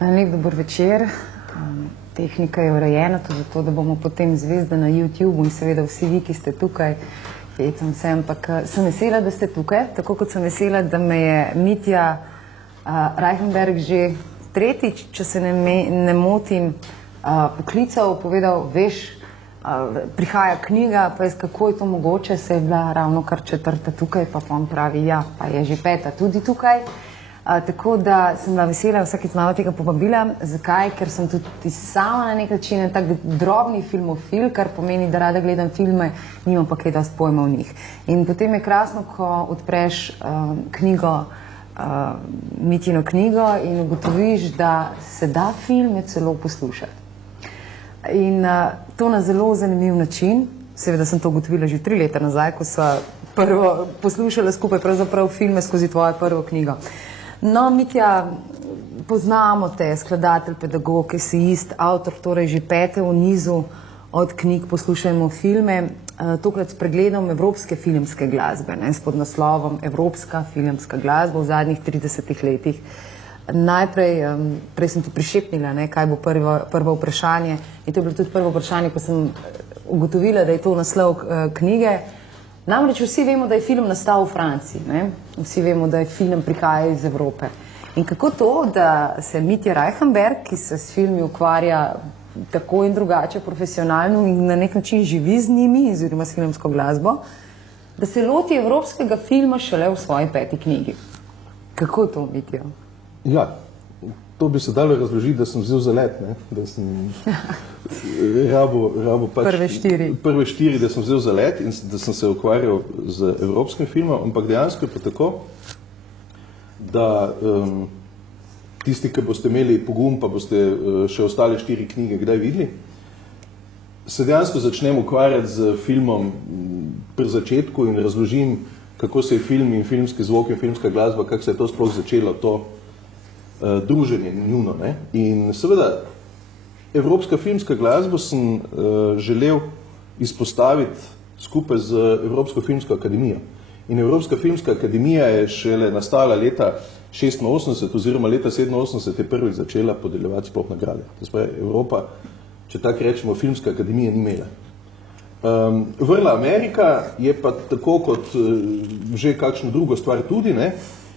Lep dober večer. Tehnika je urejena tudi zato, da bomo potem zvezde na YouTubu in seveda vsi vi, ki ste tukaj. Hecam se, ampak sem vesela, da ste tukaj, tako kot sem vesela, da me je Mitja Reichenberg že tretjič, če se ne motim, poklical, povedal, veš, prihaja knjiga, pa jaz, kako je to mogoče, se je bila ravno kar četrta tukaj, pa on pravi, ja, pa je že peta tudi tukaj. Tako da sem bila vesela vsakič znova tega povabila. Zakaj? Ker sem tudi sama na nek način tak drobni filmofil, kar pomeni, da rada gledam filme, nimam pa kaj dosti pojma o njih. In potem je krasno, ko odpreš knjigo, Mitjino knjigo in ugotoviš, da se da filme celo poslušati. In to na zelo zanimiv način. Seveda sem to ugotovila že 3 leta nazaj, ko sva prvo poslušala skupaj pravzaprav filme skozi tvojo prvo knjigo. No, Mitja, poznamo te, skladatelj, pedagog, esejist, avtor, torej že 5. v nizu od knjig Poslušajmo filme, tokrat s pregledom evropske filmske glasbe, s podnaslovom Evropska filmska glasba v zadnjih 30 letih. Najprej, prej sem ti prišepnila, kaj bo prvo vprašanje, in to je bilo tudi prvo vprašanje, ko sem ugotovila, da je to naslov knjige. Namreč vsi vemo, da je film nastal v Franciji, vsi vemo, da je film prihaja iz Evrope. In kako to, da se Mitja Reichenberg, ki se s filmi ukvarja tako in drugače profesionalno in na nek način živi z njimi, oziroma s filmsko glasbo, da se loti evropskega filma šele v svoji 5. knjigi. Kako je to, Mitja? Ja, to bi se dalo razložiti, da sem vzel zalet, da sem rabo pač prve 4, da sem vzel zalet in da sem se ukvarjal z evropskim filmom, ampak dejansko je pa tako, da tisti, ki boste imeli pogum, pa boste še ostale 4 knjige kdaj videli, se dejansko začnem ukvarjati z filmom pri začetku in razložim, kako se je film in filmski zvok in filmska glasba, kako se je to sploh začelo, to druženje njuno. In seveda, evropska filmska glasba sem želel izpostaviti skupaj z Evropsko filmsko akademijo. In Evropska filmska akademija je šele nastala leta 86 oziroma leta 87 je prvič začela podeljevati sploh nagrade. To spravi, Evropa, če tako rečemo, filmska akademija ni imela. Vrla Amerika je pa tako kot že kakšno drugo stvar tudi,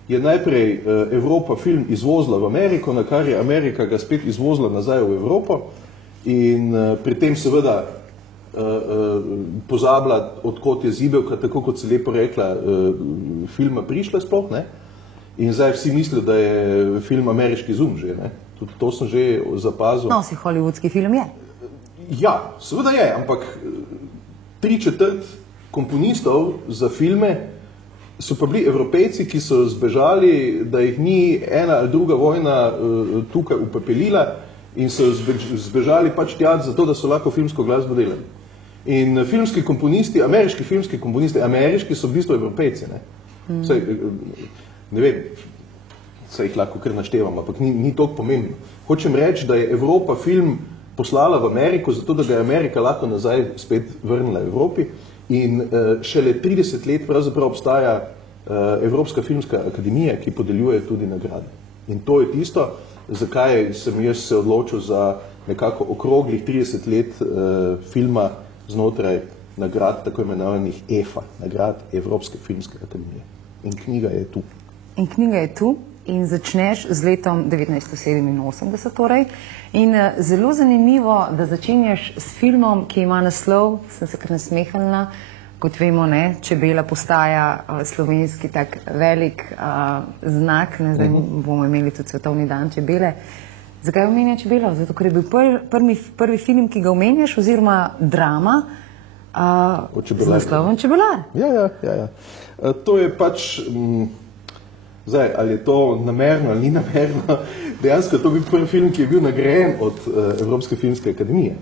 je najprej Evropa film izvozila v Ameriko, na kar je Amerika ga spet izvozila nazaj v Evropo in pri tem seveda pozabila, odkot je zibelka, tako kot se lepo rekla, filma prišla sploh, in zdaj vsi mislijo, da je film ameriški zum že, tudi to sem že zapazil. No, si hollywoodski film je. Ja, seveda je, ampak 3/4 komponistov za filme so pa bili Evropejci, ki so zbežali, da jih ni ena ali druga vojna tukaj upepelila in so zbežali pač tja zato, da so lahko filmsko glasbo delali. In filmski komponisti, ameriški filmski komponisti, ameriški so v bistvu Evropejci, Saj, ne vem, saj jih lahko kar naštevam, ampak ni toliko pomembno. Hočem reči, da je Evropa film poslala v Ameriko, zato da ga je Amerika lahko nazaj spet vrnila Evropi. In šele 30 let pravzaprav obstaja Evropska filmska akademija, ki podeljuje tudi nagrade. In to je tisto, zakaj sem jaz se odločil za nekako okroglih 30 let filma znotraj nagrad, tako imenovanih EFA, nagrad Evropske filmske akademije. In knjiga je tu. In knjiga je tu in začneš z letom 1987 torej. In zelo zanimivo, da začenjaš s filmom, ki ima naslov, sem se kar nasmehnila, kot vemo, Čebela postaja slovenski tak velik znak, zdaj bomo imeli tudi svetovni dan čebele. Zakaj omenja čebelo? Zato, ker je bil prvi film, ki ga omenjaš, oziroma drama z naslovom Čebelar. Ja. To je pač... Zdaj, ali je to namerno ali ni namerno, dejansko to je bil prvi film, ki je bil nagrajen od Evropske filmske akademije.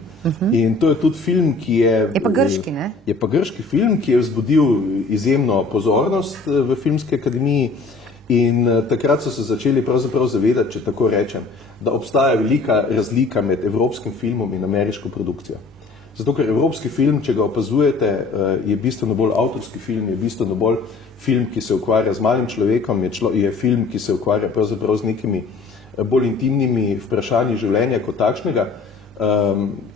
In to je tudi film, ki je... Je pa grški, Je pa grški film, ki je vzbudil izjemno pozornost v filmski akademiji in takrat so se začeli pravzaprav zavedati, če tako rečem, da obstaja velika razlika med evropskim filmom in ameriško produkcijo. Zato, ker evropski film, če ga opazujete, je bistveno bolj avtorski film, je bistveno bolj film, ki se ukvarja z malim človekom, je film, ki se ukvarja pravzaprav z nekimi bolj intimnimi vprašanji življenja kot takšnega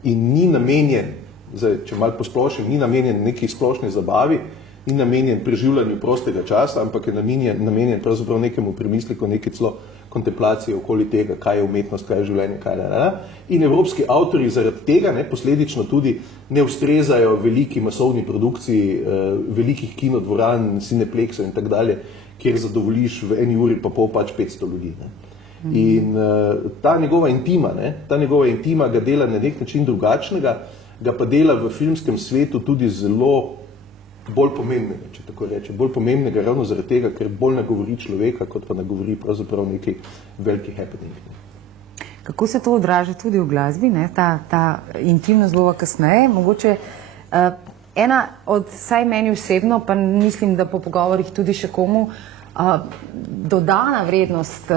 in ni namenjen, zdaj, če malo posplošim, ni namenjen neki splošni zabavi, ni namenjen preživljanju prostega časa, ampak je namenjen pravzaprav nekemu premisliku, neki celo kontemplacije okoli tega, kaj je umetnost, kaj je življenje, kaj je. In evropski avtorji zaradi tega posledično tudi ne ustrezajo veliki masovni produkciji velikih kinodvoran, cineplexov in tako dalje, kjer zadovoljiš v eni uri pa pol pač 500 ljudi. In ta njegova intima ga dela na nek način drugačnega, ga pa dela v filmskem svetu tudi zelo bolj pomembnega, če tako reče. Bolj pomembnega ravno zaradi tega, ker bolj nagovori človeka, kot pa nagovori pravzaprav nekaj velikih happening. Kako se to odraža tudi v glasbi, ta intimnost bova kasneje? Mogoče ena od, saj meni osebno, pa mislim, da po pogovorih tudi še komu, dodana vrednost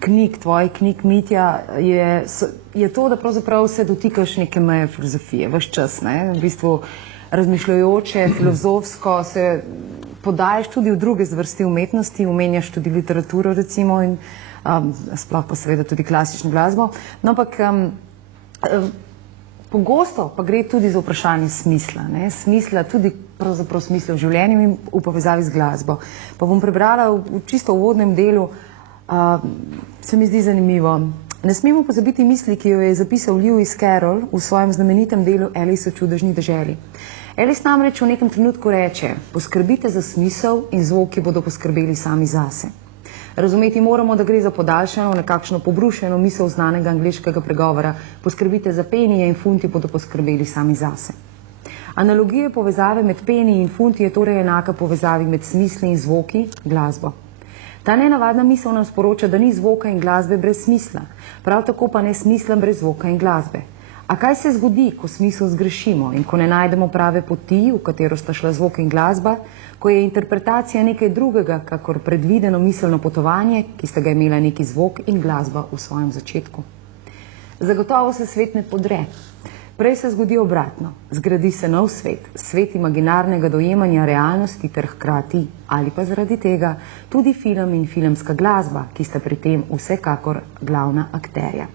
knjig, tvojih knjig, Mitja, je to, da pravzaprav se dotikaš neke meje filozofije, ves čas, v bistvu razmišljajoče, filozofsko se podajaš tudi v druge zvrsti umetnosti, omenjaš tudi literaturo recimo in sploh pa seveda tudi klasično glasbo. No, ampak pogosto pa gre tudi za vprašanje smisla, smisla tudi pravzaprav smisla v življenju in v povezavi z glasbo. Pa bom prebrala v čisto uvodnem delu, se mi zdi zanimivo. Ne smemo pozabiti misli, ki jo je zapisal Lewis Carroll v svojem znamenitem delu Alice v čudežni deželi. Alice namreč v nekem trenutku reče: poskrbite za smisel in zvoki bodo poskrbeli sami zase. Razumeti moramo, da gre za podaljšano, nekakšno pobrušeno misel znanega angleškega pregovora: poskrbite za penije in funti bodo poskrbeli sami zase. Analogija povezave med peniji in funti je torej enaka povezavi med smisli in zvoki, glasbo. Ta nenavadna misel nam sporoča, da ni zvoka in glasbe brez smisla, prav tako pa ne smisla brez zvoka in glasbe. A kaj se zgodi, ko smisel zgrešimo in ko ne najdemo prave poti, v katero sta šla zvok in glasba, ko je interpretacija nekaj drugega, kakor predvideno miselno potovanje, ki sta ga imela neki zvok in glasba v svojem začetku? Zagotovo se svet ne podre. Prej se zgodi obratno. Zgradi se nov svet, svet imaginarnega dojemanja realnosti ter hkrati, ali pa zaradi tega, tudi film in filmska glasba, ki sta pri tem vsekakor glavna akterja.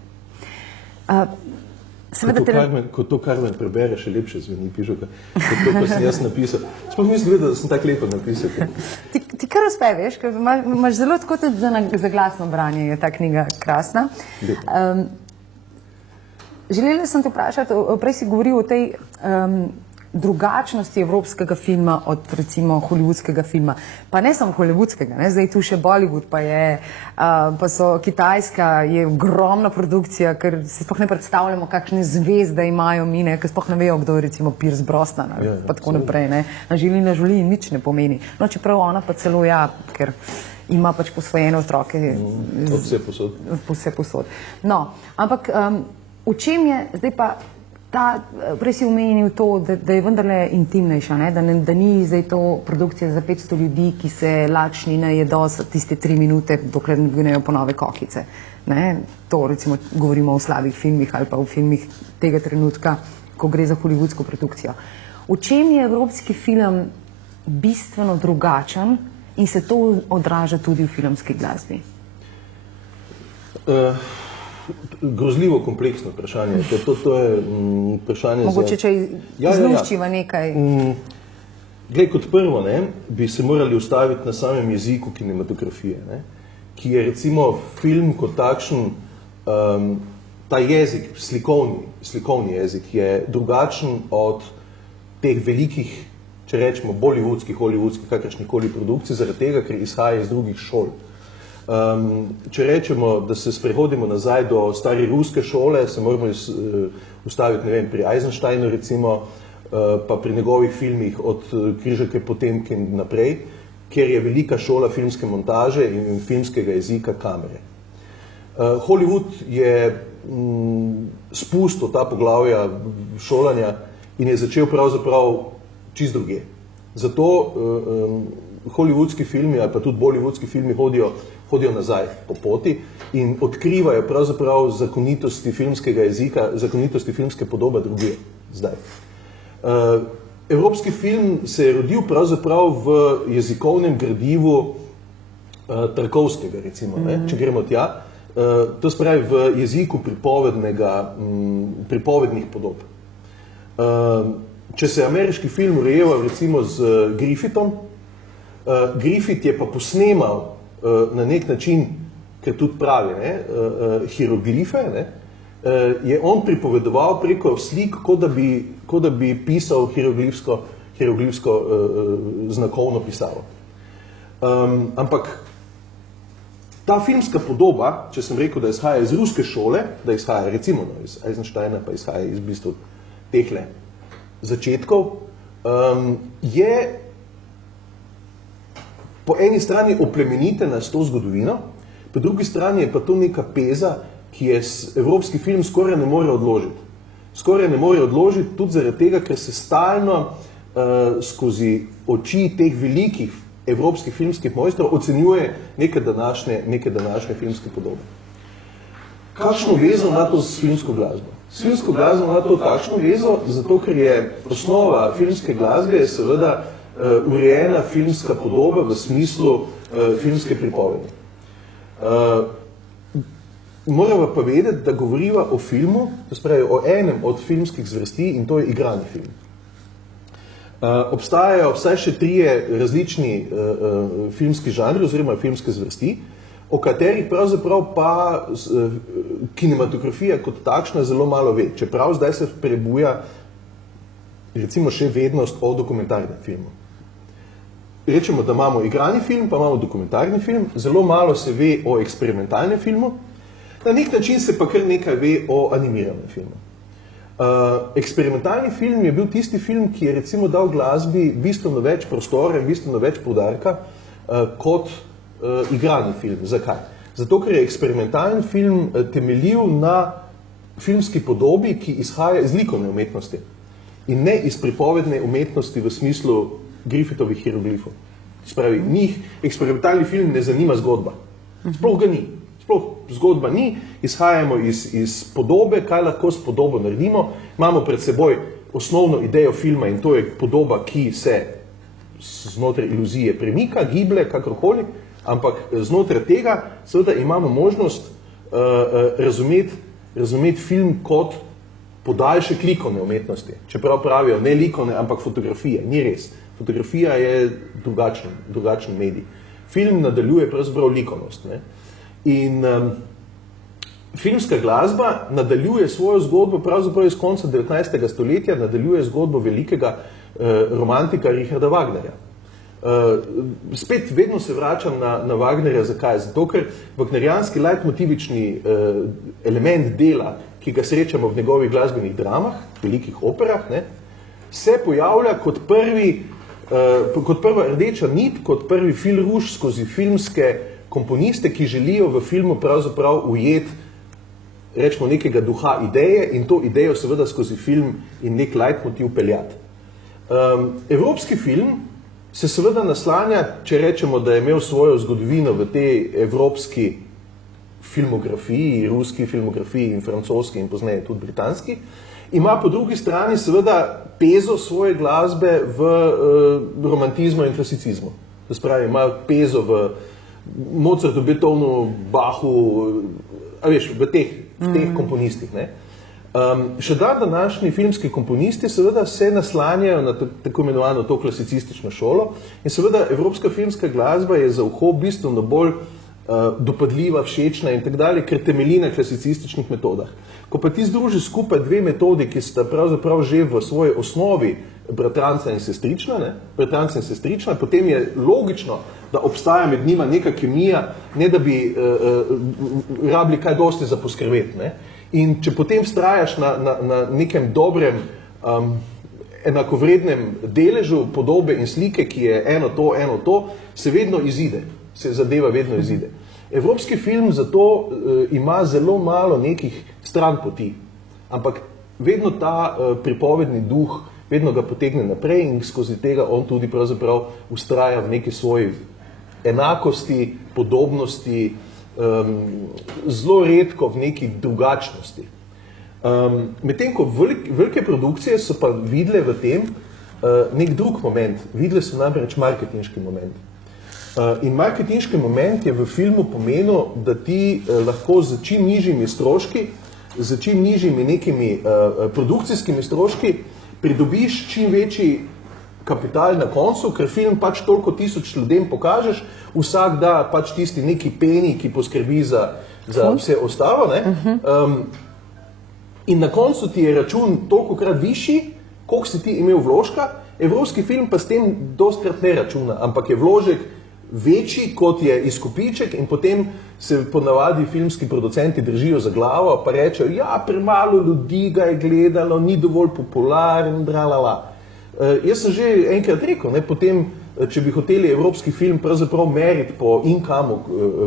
Ko to Karmen prebere, še lepše zveni, piše, kot to, ko sem jaz napisal. Sploh mislim, da sem tako lepo napisal. Ti kar uspe, veš, ker imaš zelo tako tudi za glasno branje, je ta knjiga krasna. Želela sem te vprašati, prej si govoril o tej drugačnosti evropskega filma od recimo hollywoodskega filma. Pa ne samo hollywoodskega, zdaj tu še Bollywood pa so Kitajska, je ogromna produkcija, ker si sploh ne predstavljamo, kakšne zvezde imajo mi, ker sploh ne vejo, kdo je recimo Pierce Brosnan pa tako naprej. Angelina Jolie nič ne pomeni. No, čeprav ona pa celo ker ima pač posvojene otroke. Vse posod. No, ampak v čem je zdaj pa prej si omenil to, da je vendarle intimnejša, da ni zdaj to produkcija za 500 ljudi, ki se lačni najedo tiste 3 minute, dokler ne dvinejo po nove kokice. To recimo govorimo o slabih filmih ali pa o filmih tega trenutka, ko gre za hollywoodsko produkcijo. V čem je evropski film bistveno drugačen in se to odraža tudi v filmski glasbi? Grozljivo kompleksno vprašanje. To je vprašanje mogoče, če izluščiva nekaj. Glej, kot prvo, bi se morali ustaviti na samem jeziku kinematografije, ki je recimo film kot takšen, ta jezik, slikovni jezik, je drugačen od teh velikih, če rečemo, bollywoodskih, hollywoodskih, kakršnikoli produkcij, zaradi tega, ker izhaja iz drugih šol. Če rečemo, da se sprehodimo nazaj do stare ruske šole, se moramo ustaviti, ne vem, pri Eisensteinu recimo, pa pri njegovih filmih od Križake Potemkin naprej, kjer je velika šola filmske montaže in filmskega jezika kamere. Hollywood je spustil ta poglavja šolanja in je začel pravzaprav čist druge. Zato hollywoodski filmi ali pa tudi bollywoodski filmi hodijo nazaj po poti in odkrivajo pravzaprav zakonitosti filmskega jezika, zakonitosti filmske podobe druge zdaj. Evropski film se je rodil pravzaprav v jezikovnem gradivu Tarkovskega, recimo, če gremo tja. to se pravi v jeziku pripovednih podob. Če se je ameriški film urejeval recimo z Griffithom, Griffith je pa posnemal na nek način, ker tudi pravi, hieroglife, je on pripovedoval preko slik, kot da bi pisal hieroglifsko znakovno pisavo. Ampak ta filmska podoba, če sem rekel, da izhaja iz ruske šole, da izhaja recimo iz Eisensteina, pa izhaja iz bistvu tehle začetkov, je po eni strani oplemenitena s to zgodovino, po drugi strani je pa to neka peza, ki je evropski film skoraj ne more odložiti. Skoraj ne more odložiti tudi zaradi tega, ker se stalno skozi oči teh velikih evropskih filmskih mojstrov ocenjuje neke današnje filmske podobe. Kakšno vezo ima to s filmsko glasbo? S filmsko glasbo ima to takšno vezo, zato ker je osnova filmske glasbe je seveda urejena filmska podoba v smislu filmske pripovedi. Moramo pa vedeti, da govoriva o filmu, to se pravi o enem od filmskih zvrsti in to je igrani film. Obstajajo vsaj še 3 različni filmski žanri oziroma filmske zvrsti, o katerih pravzaprav pa kinematografija kot takšna zelo malo ve. Čeprav zdaj se prebuja recimo še vednost o dokumentarnem filmu. Rečemo, da imamo igrani film, pa imamo dokumentarni film, zelo malo se ve o eksperimentalnem filmu, na nek način se pa kar nekaj ve o animiranem filmu. Eksperimentalni film je bil tisti film, ki je recimo dal glasbi bistveno več prostora in bistveno več poudarka kot igrani film. Zakaj? Zato, ker je eksperimentalni film temeljil na filmski podobi, ki izhaja iz likovne umetnosti in ne iz pripovedne umetnosti v smislu Griffithovih hieroglifov. Spravi, njih eksperimentalni film ne zanima zgodba. Sploh ga ni. Sploh zgodba ni, izhajamo iz podobe, kaj lahko s podobo naredimo. Imamo pred seboj osnovno idejo filma in to je podoba, ki se znotraj iluzije premika, giblje, kakorkoli, ampak znotraj tega seveda imamo možnost razumeti film kot podaljšek likovne umetnosti. Čeprav pravijo ne likovne, ampak fotografije. Ni res. Fotografija je drugačen medij. Film nadaljuje pravzaprav likovnost. In filmska glasba nadaljuje svojo zgodbo pravzaprav iz konca 19. stoletja, nadaljuje zgodbo velikega romantika Richarda Wagnerja. Spet vedno se vračam na Wagnerja. Zakaj? Zato, ker wagnerijanski leitmotivični element dela, ki ga srečamo v njegovih glasbenih dramah, velikih operah, se pojavlja kot prva rdeča nit, kot prvi fil rouge skozi filmske komponiste, ki želijo v filmu pravzaprav ujeti, rečemo, nekega duha ideje in to idejo seveda skozi film in nek leitmotiv peljati. Evropski film se seveda naslanja, če rečemo, da je imel svojo zgodovino v tej evropski filmografiji, ruski filmografiji in francoski in pozneje tudi britanski, ima po drugi strani seveda pezo svoje glasbe v romantizmu in klasicizmu. To se pravi, ima pezo v Mozartu, Beethovnu, Bachu, v teh komponistih. Še današnji filmski komponisti seveda se naslanjajo na tako imenovano to klasicistično šolo in seveda evropska filmska glasba je za uho bistveno bolj dopadljiva, všečna in tako dalje, ker temelji na klasicističnih metodah. Ko pa ti združi skupaj dve metodi, ki sta pravzaprav že v svoji osnovi bratranca in sestrična, potem je logično, da obstaja med njima neka kemija, ne da bi rabili kaj dosti za poskrbeti. In če potem vztrajaš na nekem dobrem, enakovrednem deležu podobe in slike, ki je eno to, se vedno izide, se zadeva vedno izide. Evropski film zato ima zelo malo nekih stranpoti, ampak vedno ta pripovedni duh, vedno ga potegne naprej in skozi tega on tudi pravzaprav vztraja v neki svoji enakosti, podobnosti, zelo redko v neki drugačnosti. Medtem ko velike produkcije so pa videle v tem nek drug moment, videle so namreč marketinški moment. In marketinški moment je v filmu pomenil, da ti lahko z čim nižjimi stroški, z čim nižjimi nekimi produkcijskimi stroški pridobiš čim večji kapital na koncu, ker film pač toliko tisoč ljudem pokažeš, vsak da pač tisti neki peni, ki poskrbi za vse ostalo. In na koncu ti je račun tolikokrat višji, koliko si ti imel vložka. Evropski film pa s tem dostikrat ne računa, ampak je vložek večji, kot je izkupiček, in potem se ponavadi filmski producenti držijo za glavo pa rečejo, ja, premalo ljudi ga je gledalo, ni dovolj popularen, dralala. Jaz sem že enkrat rekel, potem, če bi hoteli evropski film pravzaprav meriti po inkamu,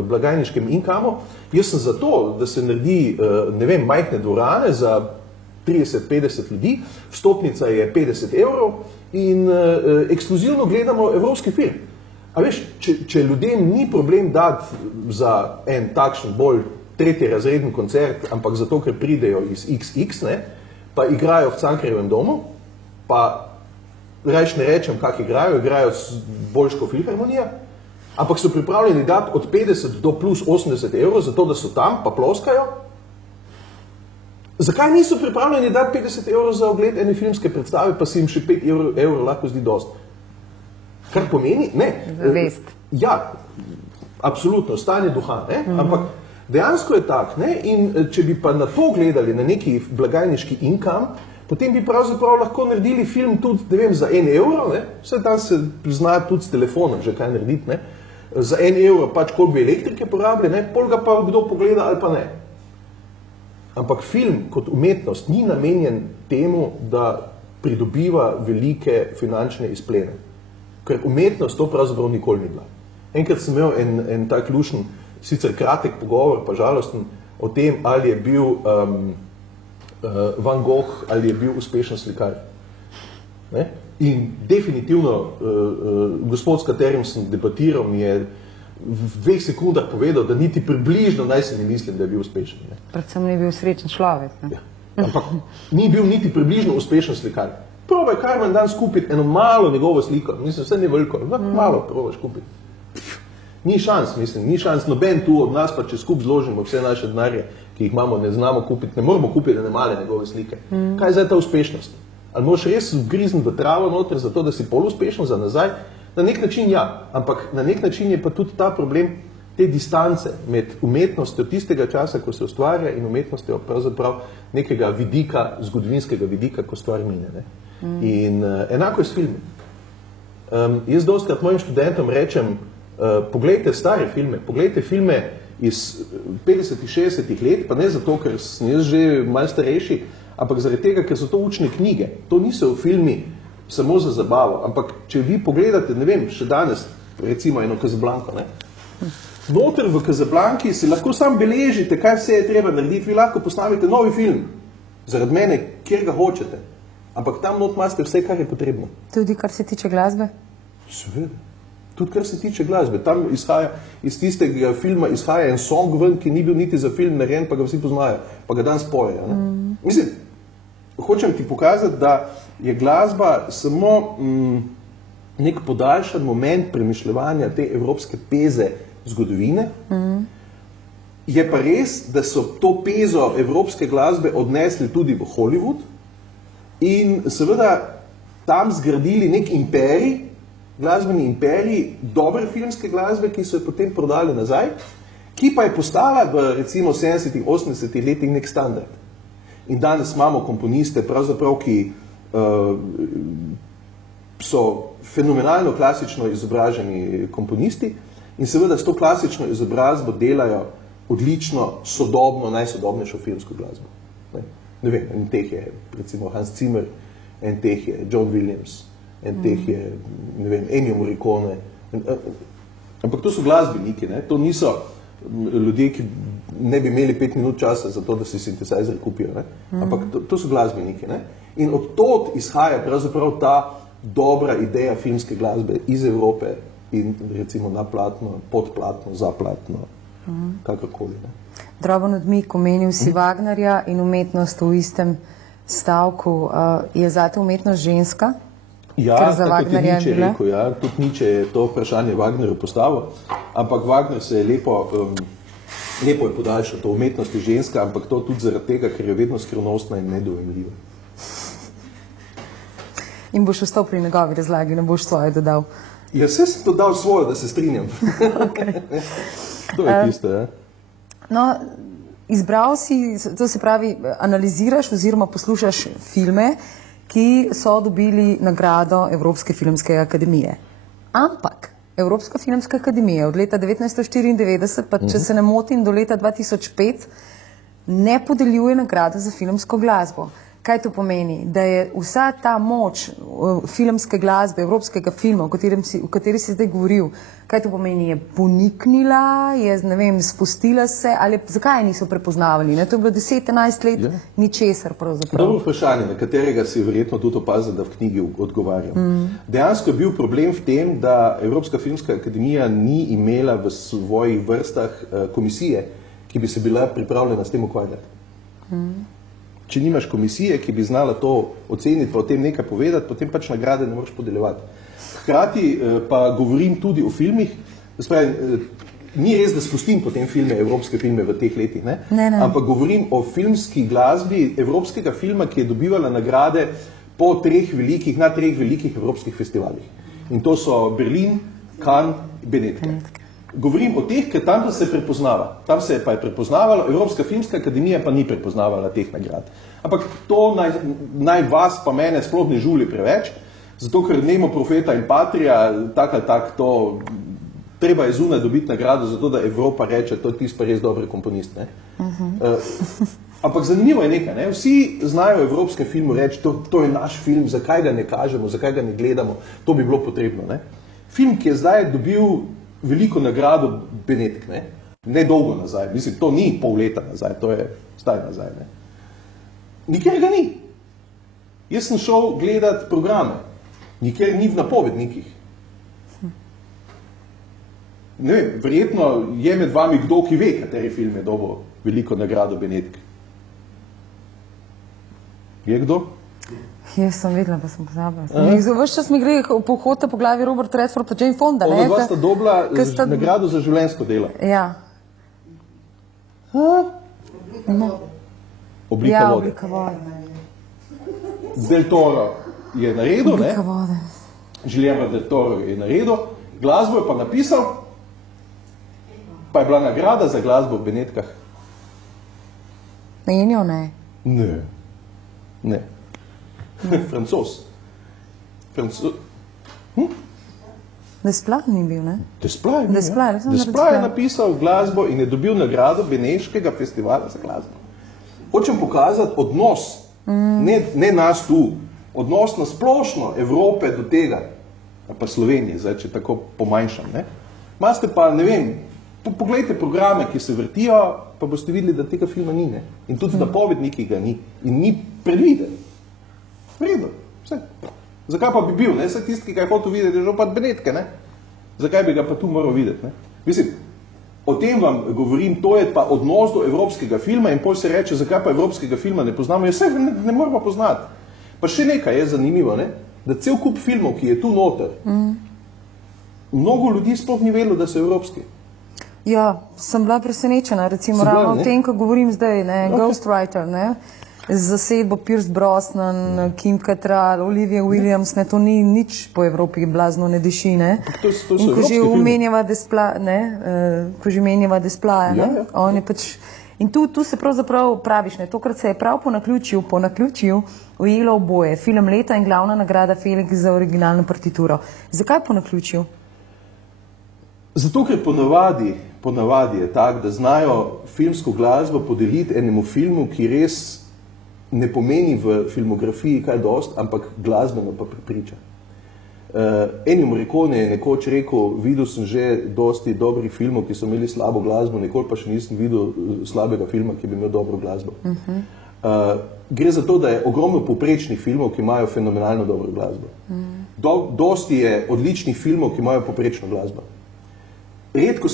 blagajniškem inkamu, jaz sem za to, da se naredi, ne vem, majhne dvorane za 30-50 ljudi, vstopnica je 50 € in ekskluzivno gledamo evropski film. A veš, če ljudem ni problem dati za en takšen bolj tretjerazreden koncert, ampak zato, ker pridejo iz XX, pa igrajo v Cankarjevem domu, pa rajš ne rečem, kak igrajo Bolško filharmonija, ampak so pripravljeni dati od 50 do plus 80 € za to, da so tam, pa ploskajo. Zakaj niso pripravljeni dati 50 € za ogled ene filmske predstave, pa si jim še 5 € lahko zdi dosti? Kar pomeni, zavest. Ja, absolutno, stanje duha, ampak dejansko je tak, in če bi pa na to gledali, na neki blagajniški income, potem bi pravzaprav lahko naredili film tudi, ne vem, za 1 €, vse tam se zna tudi s telefonom že kaj narediti, za 1 € pač koliko bi elektrike porabili, pol ga pa kdo pogleda ali pa ne. Ampak film kot umetnost ni namenjen temu, da pridobiva velike finančne izplene. Ker umetnost to pravzaprav nikoli ni bila. Enkrat sem imel en tak lušen, sicer kratek pogovor, pa žalosten, o tem, ali je bil Van Gogh, ali je bil uspešen slikar. In definitivno gospod, s katerim sem debatiral, mi je v 2 sekundah povedal, da niti približno naj se ne mislim, da je bil uspešen. Predvsem ni bil srečen človek. Ja. Ampak ni bil niti približno uspešen slikar. Probaj kar manj dan skupiti eno malo njegovo sliko, mislim, vse ni veliko, malo probaš kupiti. Ni šans, mislim, ni šans, noben tu od nas, pa če skupaj zložimo vse naše denarje, ki jih imamo, ne znamo kupiti, ne moramo kupiti ene male njegove slike. Kaj je zdaj ta uspešnost? Ali moraš res vgrizniti v travo noter, zato da si poluspešen za nazaj? Na nek način ja, ampak na nek način je pa tudi ta problem te distance med umetnostjo tistega časa, ko se ustvarja, in umetnostjo pravzaprav nekega vidika, zgodovinskega vidika, ko stvar mine. In enako je s filmi. Jaz dostikrat mojim študentom rečem, poglejte stare filme, poglejte filme iz 50-60 let, pa ne zato, ker sem jaz že malo starejši, ampak zaradi tega, ker so to učne knjige. To niso filmi samo za zabavo, ampak če vi pogledate, ne vem, še danes, recimo eno Casablanco, noter v Casablanki si lahko sam beležite, kaj vse je treba narediti, vi lahko posnamite novi film, zaradi mene, kjer ga hočete. Ampak tam not imate vse, kar je potrebno. Tudi kar se tiče glasbe? Seveda. Tudi kar se tiče glasbe. Tam izhaja, iz tistega filma izhaja en song ven, ki ni bil niti za film narejen, pa ga vsi poznajo, pa ga danes pojejo. Mislim, hočem ti pokazati, da je glasba samo nek podaljšan moment premišljevanja te evropske peze zgodovine. Je pa res, da so to pezo evropske glasbe odnesli tudi v Hollywood, in seveda tam zgradili nek imperij, glasbeni imperij, dobre filmske glasbe, ki so jo potem prodali nazaj, ki pa je postala v recimo 70-ih, 80-ih letih nek standard. In danes imamo komponiste, pravzaprav, ki so fenomenalno klasično izobraženi komponisti in seveda s to klasično izobrazbo delajo odlično, sodobno, najsodobnejšo filmsko glasbo. Ne vem, en teh je recimo Hans Zimmer, en teh je John Williams, en teh je, ne vem, Ennio Morricone. Ampak to so glasbeniki, to niso ljudje, ki ne bi imeli 5 minut časa za to, da si sintesizer kupijo. Ampak to so glasbeniki. In od tod izhaja pravzaprav ta dobra ideja filmske glasbe iz Evrope in recimo na platno, pod platno, za platno, kakorkoli. Droben odmik, omenil si Wagnerja in umetnost v istem stavku. Je zate umetnost ženska? Ja, tako je Nietzsche rekel, ja. Tudi Nietzsche je to vprašanje Wagnerju postavil, ampak Wagner se je lepo je podaljšal, to umetnost je ženska, ampak to tudi zaradi tega, ker je vedno skrivnostna in nedojemljiva. In boš ostal pri njegovi razlagi, ne boš svoje dodal? Jaz sem dodal svojo, da se strinjam. To je tisto, ja. No, izbral si, to se pravi, analiziraš oziroma poslušaš filme, ki so dobili nagrado Evropske filmske akademije. Ampak Evropska filmska akademija od leta 1994, pa če se ne motim, do leta 2005 ne podeljuje nagrado za filmsko glasbo. Kaj to pomeni? Da je vsa ta moč filmske glasbe, evropskega filma, o kateri si zdaj govoril, kaj to pomeni? Je poniknila, je, ne vem, spustila se, ali zakaj niso prepoznavali? Ne? To je bilo 10-11 let ničesar pravzaprav. Dobro vprašanje, na katerega si verjetno tudi opazil, da v knjigi odgovarjam. Dejansko je bil problem v tem, da Evropska filmska akademija ni imela v svojih vrstah komisije, ki bi se bila pripravljena s tem ukvarjati. Če nimaš komisije, ki bi znala to oceniti, pa o tem nekaj povedati, potem pač nagrade ne moreš podeljevati. Hkrati pa govorim tudi o filmih, ni res, da spustim potem filme, evropske filme v teh letih, ne? Ampak govorim o filmski glasbi evropskega filma, ki je dobivala nagrade na treh velikih evropskih festivalih. In to so Berlin, Cannes, Benetke. Govorim o teh, ker tam se prepoznava. Tam se pa je prepoznavalo, Evropska filmska akademija pa ni prepoznavala teh nagrad. Ampak to naj vas pa mene sploh ne žuli preveč, zato ker Nemo, Profeta in Patria, tak ali tak, to treba je zunaj dobiti nagrado, zato da Evropa reče, to je tisti pa res dober komponist. Ne? Ampak zanimivo je nekaj, ne? Vsi znajo o evropskem filmu reči, to je naš film, zakaj ga ne kažemo, zakaj ga ne gledamo, to bi bilo potrebno. Ne? Film, ki je zdaj dobil veliko nagrado Benetk, ne dolgo nazaj, mislim, to ni pol leta nazaj, to je zdaj nazaj. Ne? Nikjer ga ni. Jaz sem šel gledati programe, nikjer ni v napovednikih. Ne vem, verjetno je med vami kdo, ki ve, kateri film je dobil veliko nagrado Benetk. Je kdo? Jaz sem vedela, pa sem pozabila. Ves čas mi gre pohod po glavi Robert Redford pa Jane Fonda. Ona dva sta dobila nagrado za življenjsko delo. Ja. Oblika vode. Oblika vode. Del Toro je naredil, Oblika vode. Guillermo del Toro je naredil, glasbo je pa napisal, pa je bila nagrada za glasbo v Benetkah. Enijo ne? Ne. Francoz. Desplat ni bil, ne? Desplat je napisal glasbo in je dobil nagrado Beneškega festivala za glasbo. Hočem pokazati odnos, ne nas tu, odnos na splošno Evrope do tega, pa Slovenije, zdaj, če tako pomanjšam. Maste pa, ne vem, poglejte programe, ki se vrtijo, pa boste videli, da tega filma ni, ne? In tudi v napovednikih ga ni. In ni predviden. Vredo, vse. Zakaj pa bi bil, ne? Vse tisti, ki ga je hotel videti, je že pa Benetke, ne? Zakaj bi ga pa tu moral videti, ne? Mislim, o tem vam govorim, to je pa odnos do evropskega filma in potem se reče, zakaj pa evropskega filma ne poznamo, ja vse ne moramo poznati. Pa še nekaj je zanimivo, ne? Da cel kup filmov, ki je tu noter, mnogo ljudi sploh ni vedelo, da so evropski. Ja, sem bila presenečena, recimo ravno o tem, ko govorim zdaj, ne? Ghostwriter, ne? Z zasedbo Pierce Brosnan, Kim Cattrall, Olivia Williams, ne, to ni nič po Evropi blazno ne diši, ne. In ko že omenjava Desplat, ne, ko že omenjava Desplat, ne, on je pač, in tu se pravzaprav praviš, ne, tokrat se je prav po naključju ujelo oboje, film leta in glavna nagrada Felix za originalno partituro. Zakaj po naključju? Zato, ker ponavadi je tak, da znajo filmsko glasbo podeliti enemu filmu, ki res ne pomeni v filmografiji kaj dost, ampak glasbeno pa prepriča. Ennio Morricone je nekoč rekel, videl sem že dosti dobrih filmov, ki so imeli slabo glasbo, nikoli pa še nisem videl slabega filma, ki bi imel dobro glasbo. Gre za to, da je ogromno povprečnih filmov, ki imajo fenomenalno dobro glasbo. Dosti je odličnih filmov, ki imajo povprečno glasbo. Redko